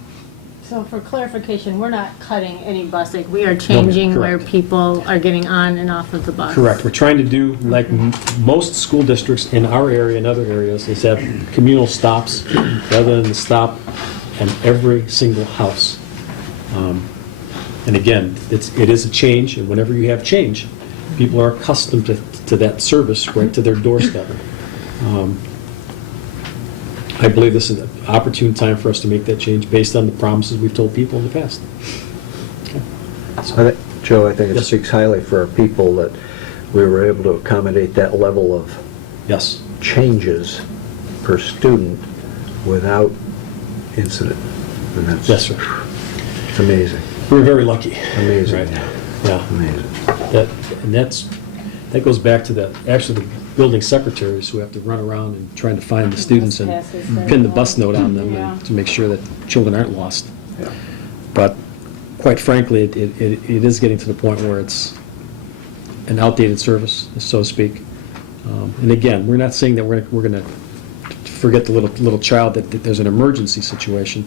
So for clarification, we're not cutting any busing. We are changing where correct. people are getting on and off of the bus. Correct. We're trying to do, like most school districts in our area and other areas, is have communal stops rather than the stop in every single house. And again, it is a change, and whenever you have change, people are accustomed to that service right to their doorstep. I believe this is an opportune time for us to make that change based on the promises we've told people in the past. Okay. Joe, I think it Yes. speaks highly for our people that we were able to accommodate that level of Yes. changes per student without incident. And that's, Yes, sir. it's amazing, We're very lucky. amazing, Right. Yeah. amazing. That goes back to the, actually, the building secretaries who have to run around and trying to find the students and pin the bus note on them Yeah. and to make sure that children aren't lost. Yeah. But quite frankly, it is getting to the point where it's an outdated service, so to speak. And again, we're not saying that we're going to forget the little child, that there's an emergency situation,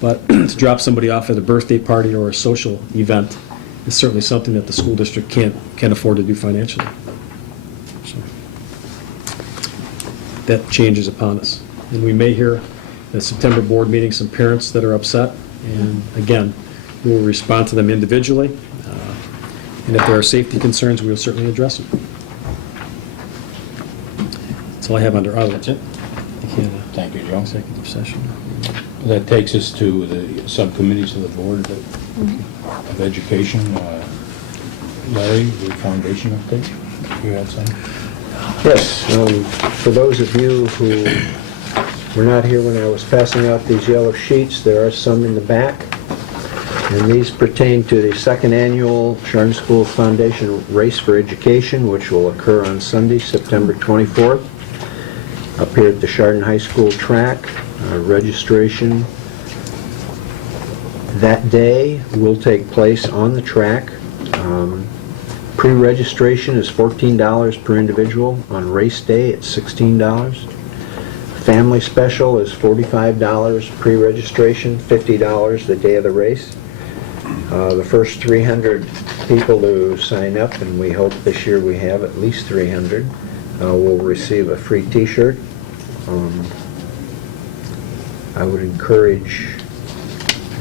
but to drop somebody off at a birthday party or a social event is certainly something that the school district can't afford to do financially. So, that change is upon us. And we may hear at the September board meeting some parents that are upset, and again, we will respond to them individually, and if there are safety concerns, we will certainly address them. That's all I have under other. That's it. Thank you, Joe. Executive session. That takes us to the subcommittees of the Board of Education. Larry, the foundation update, you had some? Yes, for those of you who were not here when I was passing out these yellow sheets, there are some in the back. And these pertain to the second annual Chardon School Foundation Race for Education, which will occur on Sunday, September 24th, up here at the Chardon High School track. Registration that day will take place on the track. Pre-registration is $14 per individual. On race day, it's $16. Family special is $45 pre-registration, $50 the day of the race. The first 300 people to sign up, and we hope this year we have at least 300, will receive a free t-shirt. I would encourage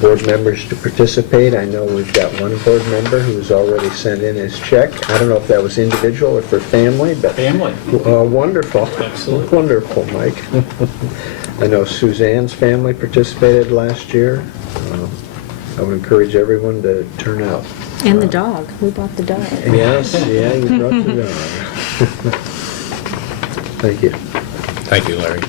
board members to participate. I know we've got one board member who's already sent in his check. I don't know if that was individual or for family, but... Family. Wonderful. Absolutely. Wonderful, Mike. I know Suzanne's family participated last year. I would encourage everyone to turn out. And the dog. We bought the dog. Yes, yeah, you brought the dog. Thank you. Thank you, Larry.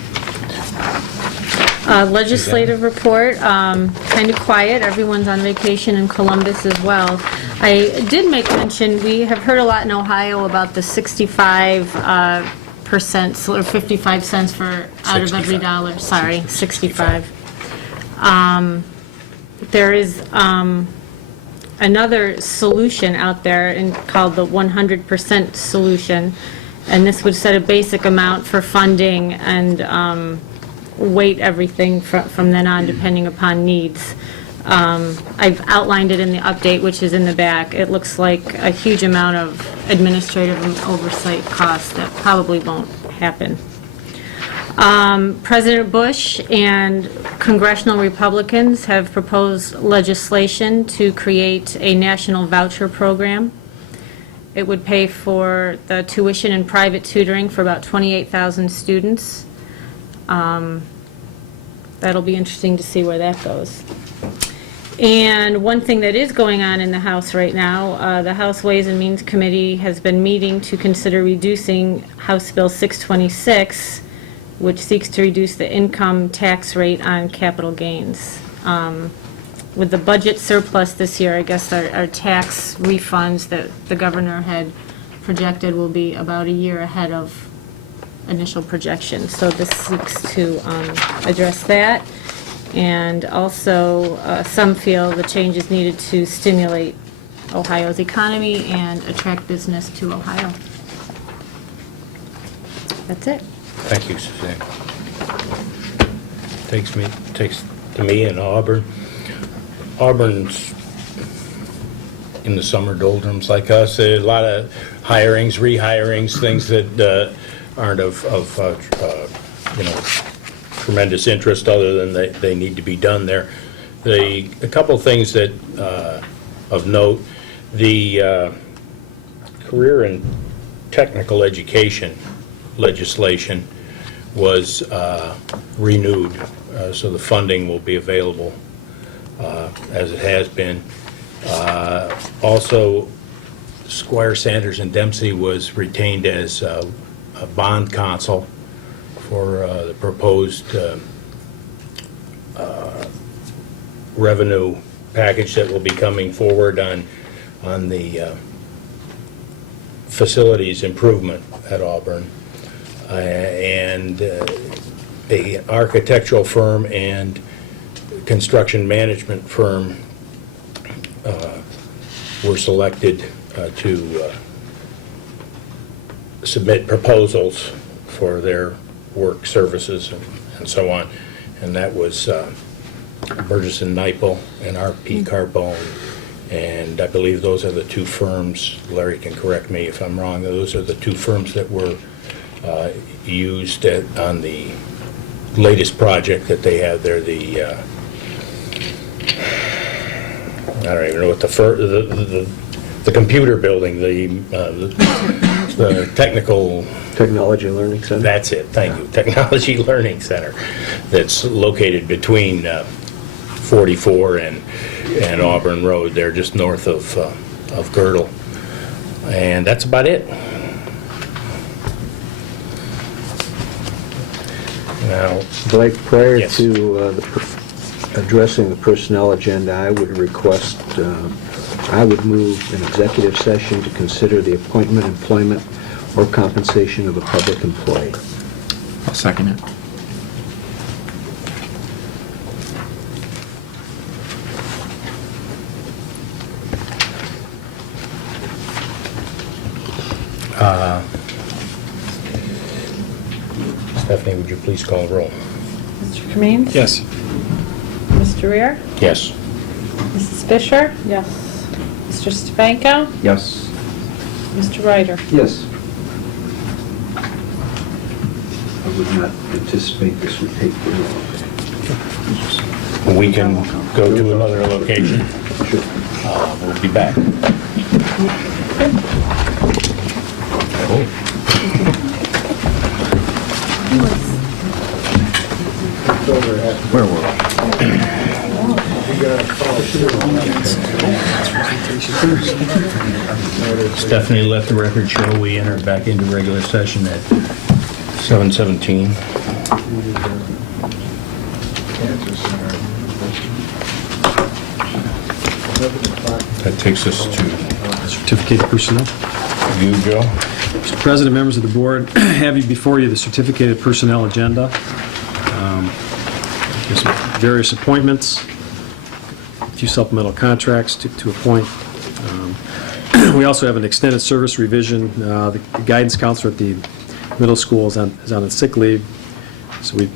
Legislative report, kind of quiet. Everyone's on vacation in Columbus as well. I did make mention, we have heard a lot in Ohio about the 65% or 55 cents for out of every 65. dollar. Sorry, 65. There is another solution out there called the 100% solution, and this would set a basic amount for funding and weight everything from then on, depending upon needs. I've outlined it in the update, which is in the back. It looks like a huge amount of administrative and oversight costs that probably won't happen. President Bush and congressional Republicans have proposed legislation to create a national voucher program. It would pay for the tuition and private tutoring for about 28,000 students. That'll be interesting to see where that goes. And one thing that is going on in the House right now, the House Ways and Means Committee has been meeting to consider reducing House Bill 626, which seeks to reduce the income tax rate on capital gains. With the budget surplus this year, I guess our tax refunds that the governor had projected will be about a year ahead of initial projections. So this seeks to address that. And also, some feel the change is needed to stimulate Ohio's economy and attract business to Ohio. That's it. Thank you, Suzanne. Takes to me in Auburn. Auburn's in the summer doldrums like us. A lot of hirings, rehirings, things that aren't of tremendous interest other than they need to be done there. A couple of things that of note, the career and technical education legislation was renewed, so the funding will be available as it has been. Also, Squire, Sanders, and Dempsey was retained as a bond counsel for the proposed revenue package that will be coming forward on the facilities improvement at Auburn. And an architectural firm and construction management firm were selected to submit proposals for their work services and so on. And that was Burgess and Nyepel and R.P. Carbone. And I believe those are the two firms, Larry can correct me if I'm wrong, those are the two firms that were used on the latest project that they have there, the, I don't even know what the computer building, the technical... Technology Learning Center? That's it, thank you. Technology Learning Center that's located between 44 and Auburn Road there, just north of Girdle. And that's about it. Now, Blake, prior Yes. to addressing the personnel agenda, I would request, I would move an executive session to consider the appointment, employment, or compensation of a public employee. I'll second it. Stephanie, would you please call the roll? Mr. Kameen? Yes. Mr. Rear? Yes. Mrs. Fisher? Yes. Mr. Stefanko? Yes. Mr. Ryder? Yes. I would not anticipate this would take too long. We can go to another location. Sure. We'll be back. Where were we? Stephanie, let the record show we entered back into regular session at 7:17. That takes us to Certificated personnel. you, Joe. Mr. President, members of the board, have you before you the certificated personnel agenda. There's various appointments, a few supplemental contracts to appoint. We also have an extended service revision. The guidance counselor at the middle school is on sick leave, so we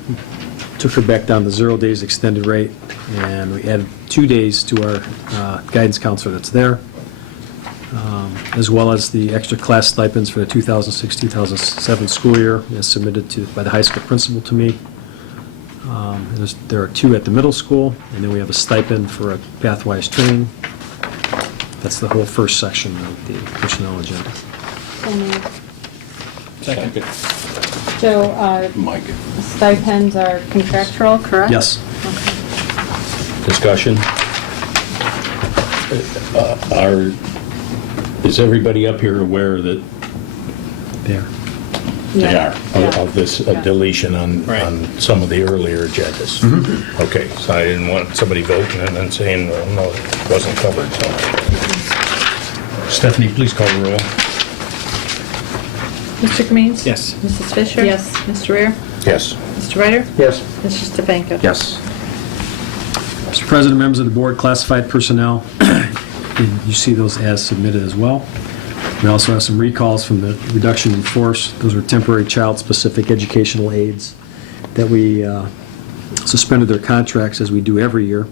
took her back down to 0 days extended rate, and we added 2 days to our guidance counselor that's there, as well as the extra class stipends for the 2006-2007 school year as submitted by the high school principal to me. There are 2 at the middle school, and then we have a stipend for a Pathwise training. That's the whole first section of the personnel agenda. Second. So Mike. stipends are contractual, correct? Yes. Discussion? Is everybody up here aware that There. they Yeah. are, Yeah. of this Right. deletion on some of the earlier agendas? Okay, so I didn't want somebody voting and then saying, well, no, it wasn't covered, so. Stephanie, please call the roll. Mr. Kameen? Yes. Mrs. Fisher? Yes. Mr. Rear? Yes. Mr. Ryder? Yes. Mr. Stefanko? Yes. Mr. President, members of the board, classified personnel, you see those as submitted as well. We also have some recalls from the reduction in force. Those were temporary child-specific educational aides that we suspended their contracts as we do every year.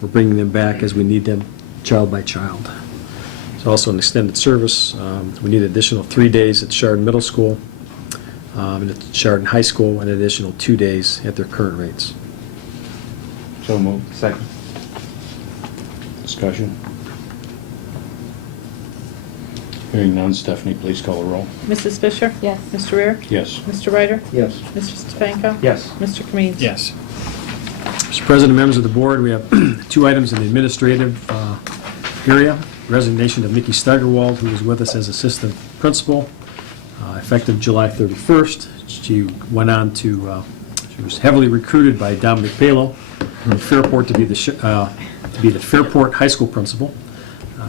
We're bringing them back as we need them, child by child. There's also an extended service. We need an additional 3 days at Chardon Middle School, and at Chardon High School, an additional 2 days at their current rates. So moved. Second. Discussion? Hearing none, Stephanie, please call the roll. Mrs. Fisher? Yes. Mr. Rear? Yes. Mr. Ryder? Yes. Mr. Stefanko? Yes. Mr. Kameen? Yes. Mr. President, members of the board, we have 2 items in the administrative area. Resignation of Nikki Steigerwald, who was with us as assistant principal, effective July 31st. She went on to, she was heavily recruited by Dominic Palo from Fairport to be the Fairport High School principal.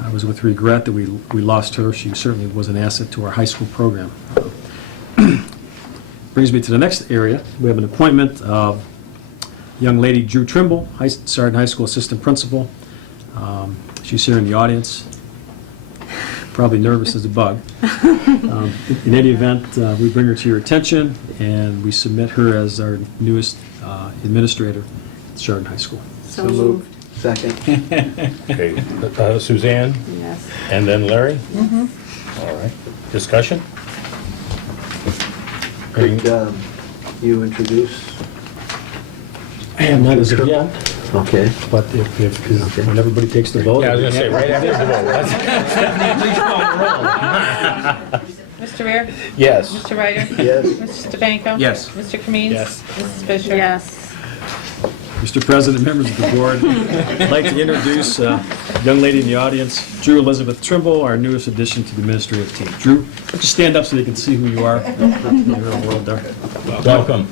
It was with regret that we lost her. She certainly was an asset to our high school program. Brings me to the next area. We have an appointment of young lady Drew Trimble, Sargent High School assistant principal. She's here in the audience, probably nervous as a bug. In any event, we bring her to your attention, and we submit her as our newest administrator at Sargent High School. So moved. Second. Okay, Suzanne, Yes. and then Larry? All right. Discussion? Could you introduce? I am not as of yet, Okay. but if when everybody takes the vote. Yeah, I was going to say, right after the vote. Stephanie, please call the roll. Mr. Rear? Yes. Mr. Ryder? Yes. Mr. Stabenko? Yes. Mr. Kamin's? Yes. Mrs. Fisher? Yes. Mr. President, members of the board, I'd like to introduce a young lady in the audience, Drew Elizabeth Trimble, our newest addition to the administrative team. Drew, why don't you stand up so they can see who you are? You're a world there. Welcome.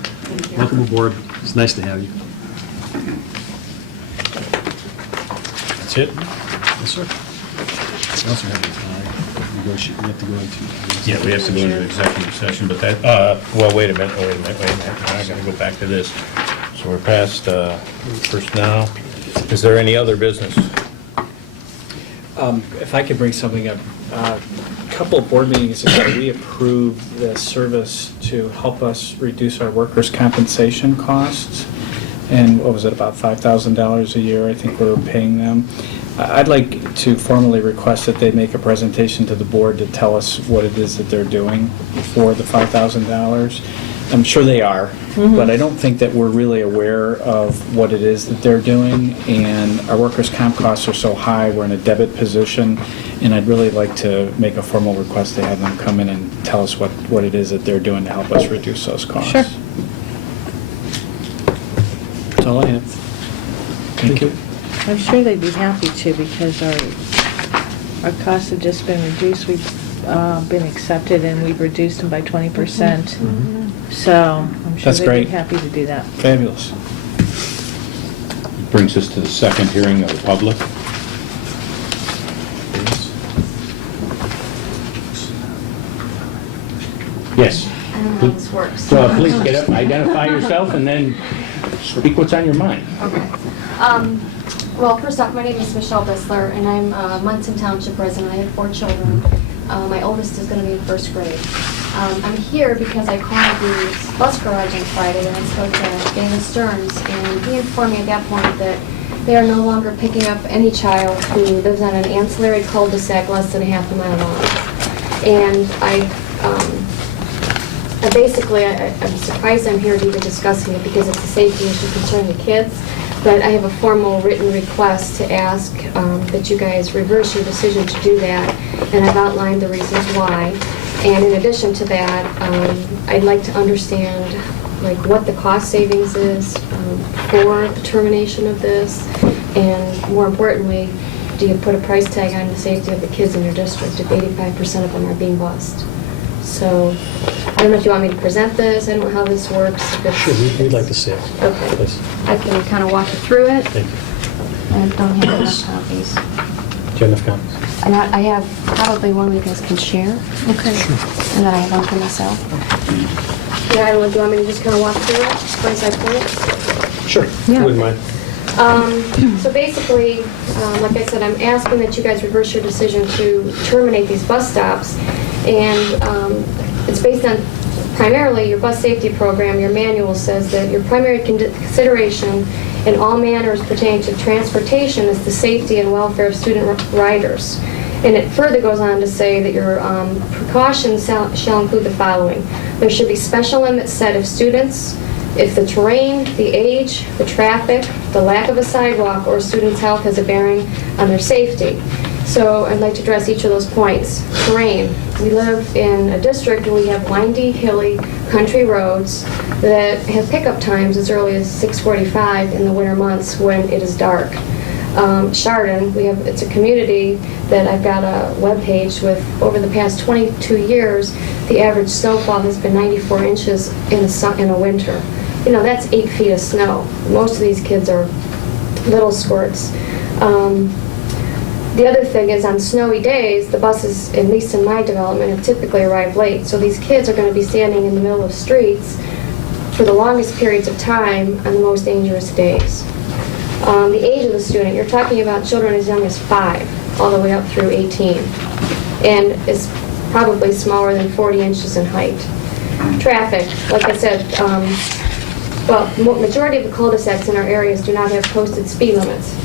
Welcome aboard. It's nice to have you. That's it? Yes, sir. We also have to go into. Yeah, we have to go into executive session, but that, well, wait a minute. I gotta go back to this. So we're past first now. Is there any other business? If I could bring something up, a couple of board meetings ago, we approved the service to help us reduce our workers' compensation costs. And what was it, about $5,000 a year, I think we were paying them. I'd like to formally request that they make a presentation to the board to tell us what it is that they're doing for the $5,000. I'm sure they are, but I don't think that we're really aware of what it is that they're doing, and our workers' comp costs are so high, we're in a debit position, and I'd really like to make a formal request to have them come in and tell us what it is that they're doing to help us reduce those costs. Sure. That's all I have. Thank you. I'm sure they'd be happy to, because our costs have just been reduced. We've been accepted, and we've reduced them by 20%. So I'm sure That's they'd great. be happy to do that. Fabulous. Brings us to the second hearing of the public. Yes. I don't know how this works. So please get up, identify yourself, and then speak what's on your mind. Okay. Well, first off, my name is Michelle Bissler, and I'm Munson Township resident. I have 4 children. My oldest is going to be in first grade. I'm here because I called the bus garage on Friday, and I spoke to Dana Stearns, and he informed me at that point that they are no longer picking up any child who lives on an ancillary cul-de-sac less than a half a mile long. And I'm surprised I'm here even discussing it, because it's a safety issue concerning the kids. But I have a formal written request to ask that you guys reverse your decision to do that, and I've outlined the reasons why. And in addition to that, I'd like to understand what the cost savings is for the termination of this, and more importantly, do you put a price tag on the safety of the kids in your district if 85% of them are being bused? So, I don't know if you want me to present this, I don't know how this works. Sure, we'd like to see it. Okay. Please. I can kind of walk you through it. Thank you. I don't have enough copies. Do you have enough comments? And I have probably one you guys can share. Okay. And then I have one for myself. Yeah, I don't know, do you want me to just kind of walk through it, points by point? Sure. Yeah. Wouldn't mind. So basically, like I said, I'm asking that you guys reverse your decision to terminate these bus stops. And it's based on primarily your bus safety program. Your manual says that your primary consideration in all matters pertaining to transportation is the safety and welfare of student riders. And it further goes on to say that your precautions shall include the following. There should be special limits set if students, if the terrain, the age, the traffic, the lack of a sidewalk, or a student's health has a bearing on their safety. So I'd like to address each of those points. Terrain. We live in a district where we have windy, hilly, country roads that have pickup times as early as 6:45 in the winter months when it is dark. Chardon, it's a community that I've got a webpage with. Over the past 22 years, the average snowfall has been 94 inches in a winter. You know, that's 8 feet of snow. Most of these kids are little squirts. The other thing is, on snowy days, the buses, at least in my development, have typically arrived late. So these kids are going to be standing in the middle of streets for the longest periods of time on the most dangerous days. The age of the student, you're talking about children as young as 5, all the way up through 18, and is probably smaller than 40 inches in height. Traffic, like I said, majority of the cul-de-sacs in our areas do not have posted speed limits.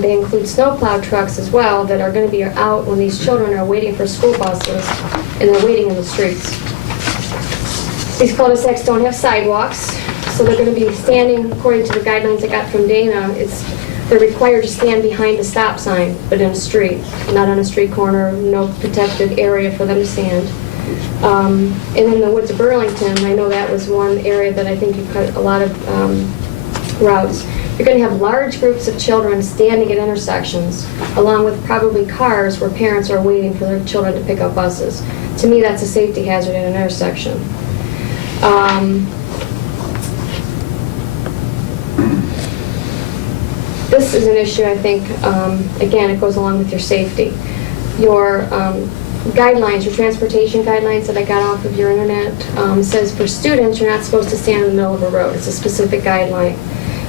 They include snowplow trucks as well that are going to be out when these children are waiting for school buses and they're waiting in the streets. These cul-de-sacs don't have sidewalks, so they're going to be standing, according to the guidelines I got from Dana, they're required to stand behind the stop sign, but in a street, not on a street corner, no protected area for them to stand. And in the woods of Burlington, I know that was one area that I think you cut a lot of routes. You're going to have large groups of children standing at intersections, along with probably cars where parents are waiting for their children to pick up buses. To me, that's a safety hazard at an intersection. This is an issue, I think, again, it goes along with your safety. Your guidelines, your transportation guidelines that I got off of your internet, says for students, you're not supposed to stand in the middle of a road. It's a specific guideline.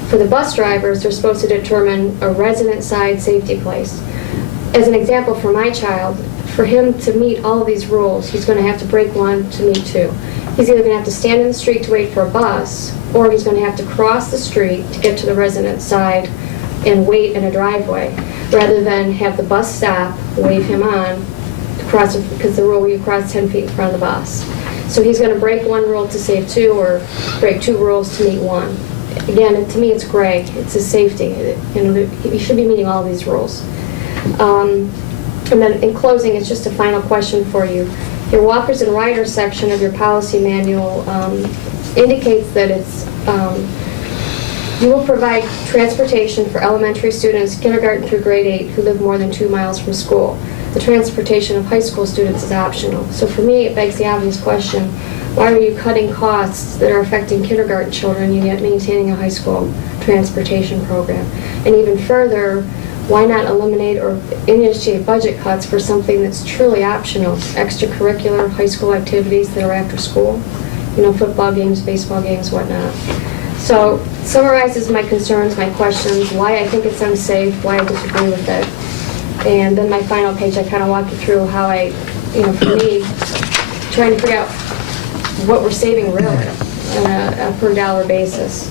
For the bus drivers, they're supposed to determine a resident side safety place. As an example, for my child, for him to meet all of these rules, he's going to have to break one to meet 2. He's either going to have to stand in the street to wait for a bus, or he's going to have to cross the street to get to the resident side and wait in a driveway, rather than have the bus stop, wave him on, to cross, because the rule, you cross 10 feet in front of the bus. So he's going to break one rule to save 2, or break 2 rules to meet 1. Again, to me, it's gray. It's his safety. You know, he should be meeting all these rules. And then, in closing, it's just a final question for you. Your walkers and riders section of your policy manual indicates that you will provide transportation for elementary students, kindergarten through grade 8, who live more than 2 miles from school. The transportation of high school students is optional. So for me, it begs the obvious question: why are you cutting costs that are affecting kindergarten children and yet maintaining a high school transportation program? And even further, why not eliminate or initiate budget cuts for something that's truly optional, extracurricular high school activities that are after school? You know, football games, baseball games, whatnot. So, summarizes my concerns, my questions, why I think it's unsafe, why I disagree with it. And then my final page, I kind of walk you through how I, for me, trying to figure out what we're saving really on a per dollar basis.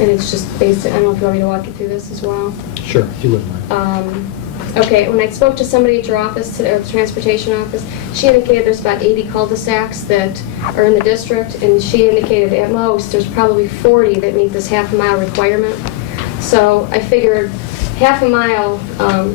And it's just basic. I don't know if you want me to walk you through this as well. Sure, if you wouldn't mind. Okay, when I spoke to somebody at your office, or the transportation office, she indicated there's about 80 cul-de-sacs that are in the district, and she indicated at most there's probably 40 that meet this half-a-mile requirement. So I figured half a mile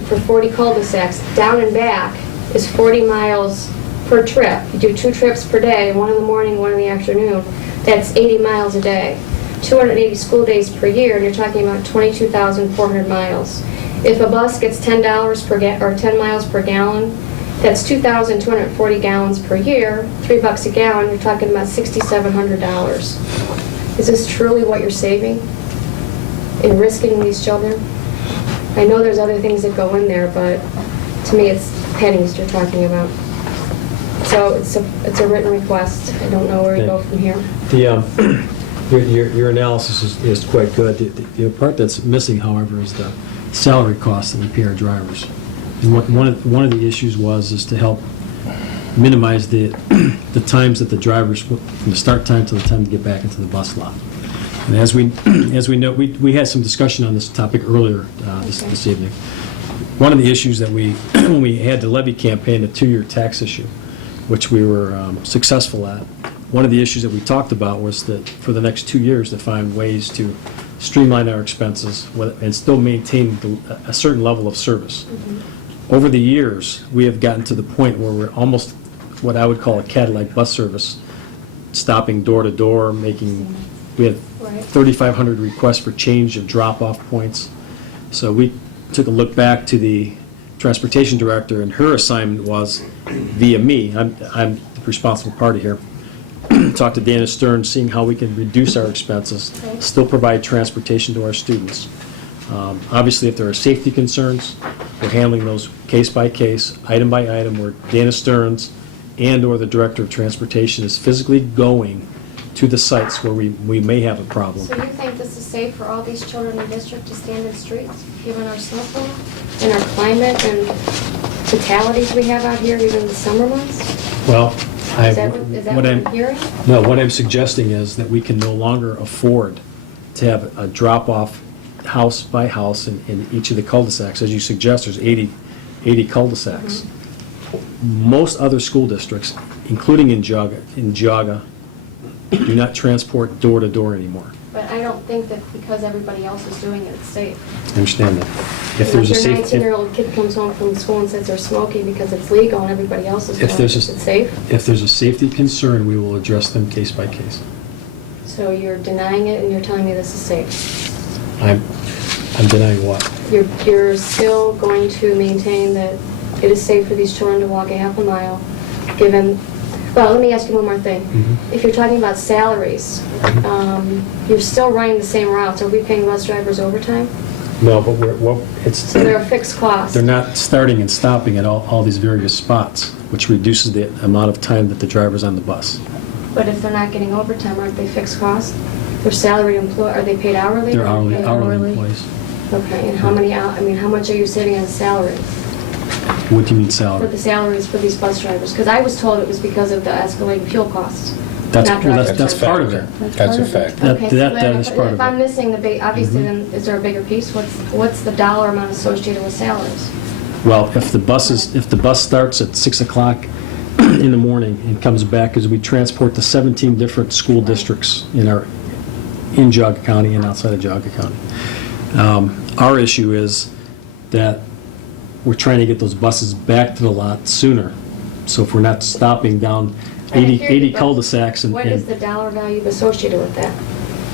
for 40 cul-de-sacs down and back is 40 miles per trip. You do 2 trips per day, one in the morning, one in the afternoon. That's 80 miles a day. 280 school days per year, and you're talking about 22,400 miles. If a bus gets $10 or 10 miles per gallon, that's 2,240 gallons per year. $3 a gallon, you're talking about $6,700. Is this truly what you're saving in risking these children? I know there's other things that go in there, but to me, it's pennies you're talking about. So it's a written request. I don't know where we go from here. Your analysis is quite good. The part that's missing, however, is the salary costs that we pay our drivers. And one of the issues is to help minimize the times that the drivers, from the start time to the time to get back into the bus lot. And as we know, we had some discussion on this topic earlier this evening. One of the issues that when we had the levy campaign, the 2-year tax issue, which we were successful at, one of the issues that we talked about was that for the next 2 years to find ways to streamline our expenses and still maintain a certain level of service. Mm-hmm. Over the years, we have gotten to the point where we're almost what I would call a Cadillac bus service, stopping door to door, making We had Right. 3,500 requests for change of drop-off points. So we took a look back to the transportation director, and her assignment was, via me, I'm the responsible party here, talk to Dana Stern, seeing how we can reduce our expenses, still provide transportation to our students. Obviously, if there are safety concerns, we're handling those case by case, item by item, where Dana Stearns and/or the director of transportation is physically going to the sites where we may have a problem. So you think this is safe for all these children in the district to stand in streets, given our snowfall and our climate and fatalities we have out here, even in the summer months? Well, Is that what I'm hearing? No, what I'm suggesting is that we can no longer afford to have a drop-off house by house in each of the cul-de-sacs. As you suggest, there's 80 cul-de-sacs. Most other school districts, including in Geauga, do not transport door to door anymore. But I don't think that because everybody else is doing it, it's safe. I understand that. If there's a If your safe, 19-year-old kid comes home from school and says they're smoking because it's legal and everybody else is doing If it, there's is a- it safe? if there's a safety concern, we will address them case by case. So you're denying it and you're telling me this is safe? I'm denying what? You're still going to maintain that it is safe for these children to walk a half a mile, given, well, let me ask you one more thing. If you're talking about salaries, you're still running the same routes. Are we paying bus drivers overtime? No, but it's, So they're a fixed cost. they're not starting and stopping at all these various spots, which reduces the amount of time that the driver's on the bus. But if they're not getting overtime, aren't they fixed cost? They're salaried employee, are they paid hourly? They're or are they paid hourly employees. Okay, and how many, how much are you saving on salary? What do you mean For salary? the salaries for these bus drivers? Because I was told it was because of the escalating fuel costs. That's, not well, drivers. that's part of it. That's a fact. That Okay, so that then is part if of I'm it. missing the, obviously then, is there a bigger piece? What's the dollar amount associated with salaries? Well, if the bus starts at 6 o'clock in the morning and comes back, as we transport to 17 different school districts in Geauga County and outside of Geauga County. Our issue is that we're trying to get those buses back to the lot sooner. So if we're not stopping down I hear you, 80 but cul-de-sacs and... What is the dollar value associated with that?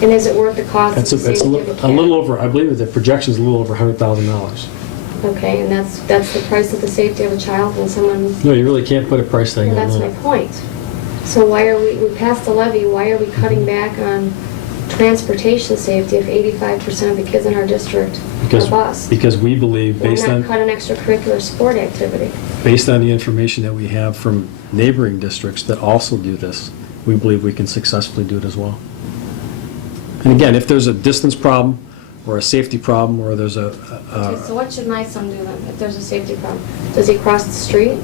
And is it worth the cost of It's the a safety of the a little kid? over, I believe the projection's a little over $100,000. Okay, and that's the price of the safety of a child when someone, No, you really can't put a price tag well, on that's my that. point. So why are we passed the levy, why are we cutting back on transportation safety if 85% of the kids in our district are bused? Because we believe, Why based not on... cut an extracurricular sport activity? Based on the information that we have from neighboring districts that also do this, we believe we can successfully do it as well. And again, if there's a distance problem, or a safety problem, or there's Okay, so what should my son do then, if there's a safety problem? Does he cross the street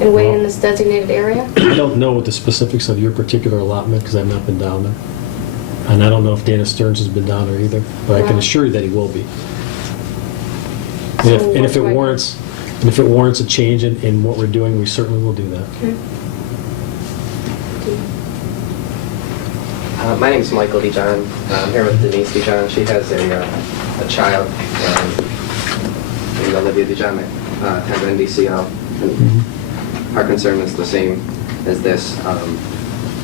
and wait in this designated area? I don't know the specifics of your particular allotment, because I've not been down there. And I don't know if Dana Stearns has been down there either, but I can Well- assure you that he will be. So And if it what do I do? warrants a change in what we're doing, we certainly will do that. Okay. My name's Michael DeJohn. I'm here with Denise DeJohn. She has a child, named Olivia DeJohn, attends NDCL. And our concern is the same as this.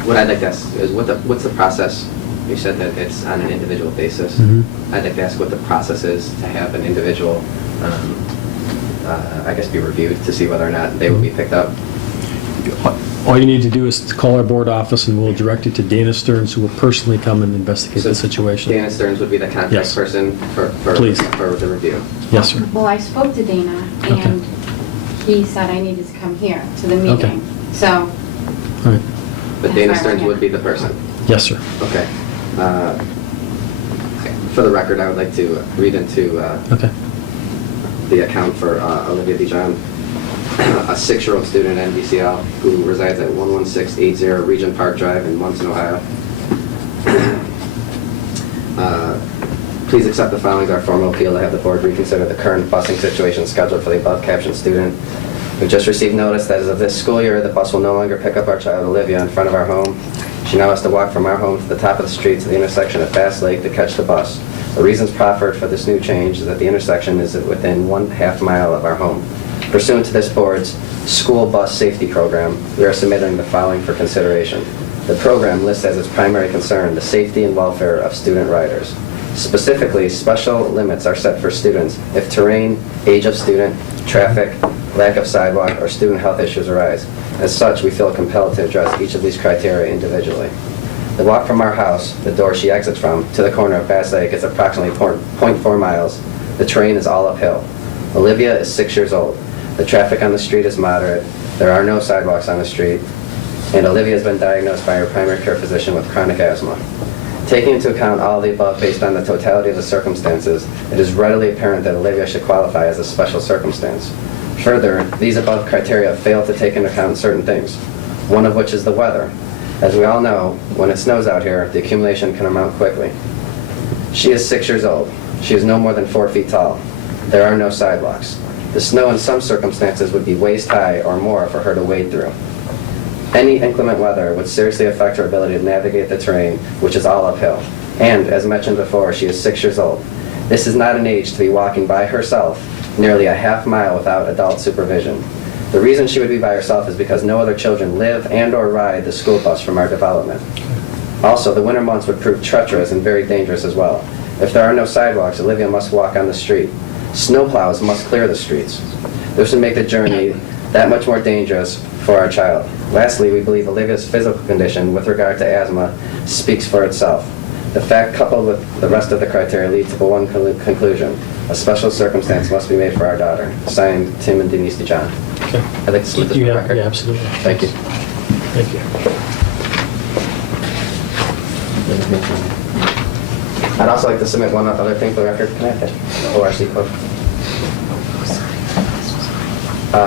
What I'd like to ask is what's the process? You said that it's on an individual basis. I'd like to ask what the process is to have an individual, I guess, be reviewed to see whether or not they will be picked up. All you need to do is to call our board office, and we'll direct you to Dana Stearns, who will personally come and investigate the situation. Dana Stearns would be the contact Yes. person for Please. for the review. Yes, sir. Well, I spoke to Dana, Okay. and he said I needed to come here to the Okay. meeting. So, All right. But That's Dana why we're Stearns here. would be the person. Yes, sir. Okay. For the record, I would like to read into Okay. the account for Olivia DeJohn, a 6-year-old student at NBCL who resides at 11680 Regent Park Drive in Munson, Ohio. Please accept the following as our formal appeal to have the board reconsider the current busing situation scheduled for the above-captioned student. We've just received notice that as of this school year, the bus will no longer pick up our child Olivia in front of our home. She now has to walk from our home to the top of the street to the intersection at Bass Lake to catch the bus. The reasons proffered for this new change is that the intersection is within 1/2 mile of our home. Pursuant to this board's school bus safety program, we are submitting the following for consideration. The program lists as its primary concern the safety and welfare of student riders. Specifically, special limits are set for students if terrain, age of student, traffic, lack of sidewalk, or student health issues arise. As such, we feel compelled to address each of these criteria individually. The walk from our house, the door she exits from, to the corner of Bass Lake is approximately 0.4 miles. The terrain is all uphill. Olivia is 6 years old. The traffic on the street is moderate. There are no sidewalks on the street. And Olivia has been diagnosed by her primary care physician with chronic asthma. Taking into account all of the above based on the totality of the circumstances, it is readily apparent that Olivia should qualify as a special circumstance. Further, these above criteria fail to take into account certain things, one of which is the weather. As we all know, when it snows out here, the accumulation can amount quickly. She is 6 years old. She is no more than 4 feet tall. There are no sidewalks. The snow in some circumstances would be waist high or more for her to wade through. Any inclement weather would seriously affect her ability to navigate the terrain, which is all uphill. And, as mentioned before, she is 6 years old. This is not an age to be walking by herself nearly a half mile without adult supervision. The reason she would be by herself is because no other children live and or ride the school bus from our development. Also, the winter months would prove treacherous and very dangerous as well. If there are no sidewalks, Olivia must walk on the street. Snowplows must clear the streets. This would make the journey that much more dangerous for our child. Lastly, we believe Olivia's physical condition with regard to asthma speaks for itself. The fact coupled with the rest of the criteria leads to one conclusion. A special circumstance must be made for our daughter. Signed, Tim and Denise DeJohn. Okay. I'd like to submit this for the record. Yeah, absolutely. Thank you. Thank you. I'd also like to submit one other thing for the record. Can I have that ORC code?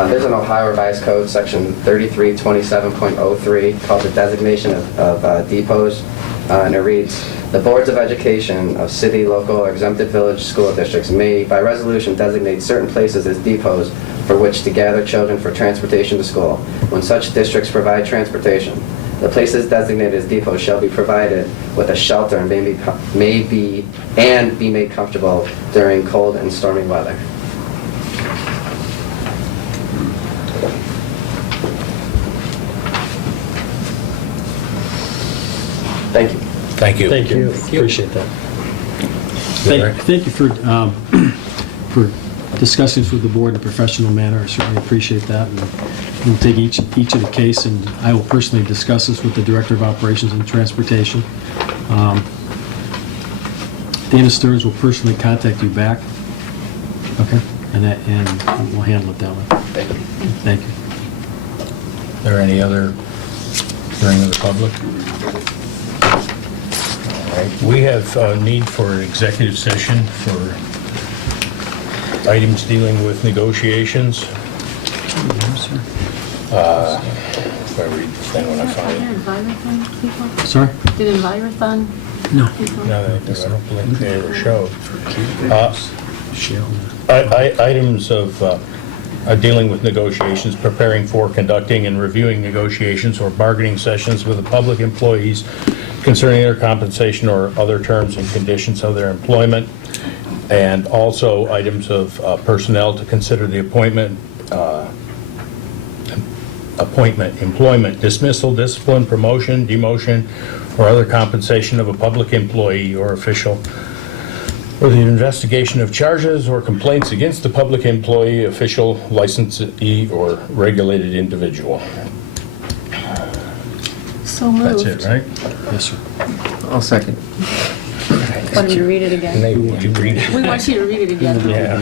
There's an Ohio Revised Code, section 3327.03, called the designation of depots, and it reads, the boards of education of city, local, or exempted village school districts may, by resolution, designate certain places as depots for which to gather children for transportation to school. When such districts provide transportation, the places designated as depots shall be provided with a shelter and may be made comfortable during cold and stormy weather. Thank you. Thank you. Thank you. Appreciate that. Thank you for discussing this with the board in a professional manner. I certainly appreciate that. And we'll take each of the case, and I will personally discuss this with the Director of Operations and Transportation. Dana Stearns will personally contact you back. Okay? And we'll handle it that way. Thank you. Thank you. Are there any other hearing of the public? All right. We have a need for an executive session for items dealing with negotiations. If I read the thing when I find it. Envirothon people? Sorry? Did Envirothon No. people? No, I don't believe they ever showed. Shell. Items of dealing with negotiations, preparing for, conducting, and reviewing negotiations or bargaining sessions with the public employees concerning their compensation or other terms and conditions of their employment, and also items of personnel to consider the appointment, employment, dismissal, discipline, promotion, demotion, or other compensation of a public employee or official, or the investigation of charges or complaints against a public employee, official, licensee, or regulated individual. So moved. That's it, right? Yes, sir. I'll second. Want me to read it again? Nate, would you read it? We want you to read it again. Yeah.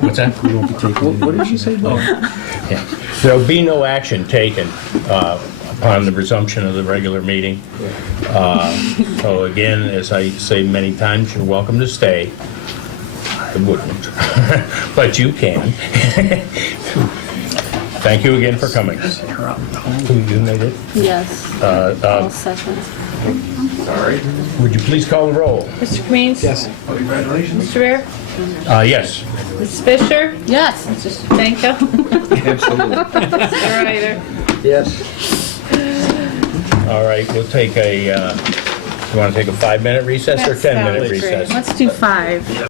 What's that? We won't be taking What did you say, Bob? Yeah. There'll be no action taken upon the resumption of the regular meeting. So again, as I say many times, you're welcome to stay. I wouldn't, but you can. Thank you again for coming. You made it? Yes. All second. Would you please call the roll? Mr. Kaminski? Yes. Mr. Bear? Yes. Mrs. Fisher? Yes. Mrs. Stanko? Absolutely. Mr. Ryder? Yes. All right, we'll take a, you want to take a 5-minute recess or That 10-minute sounds great. recess? Let's do 5.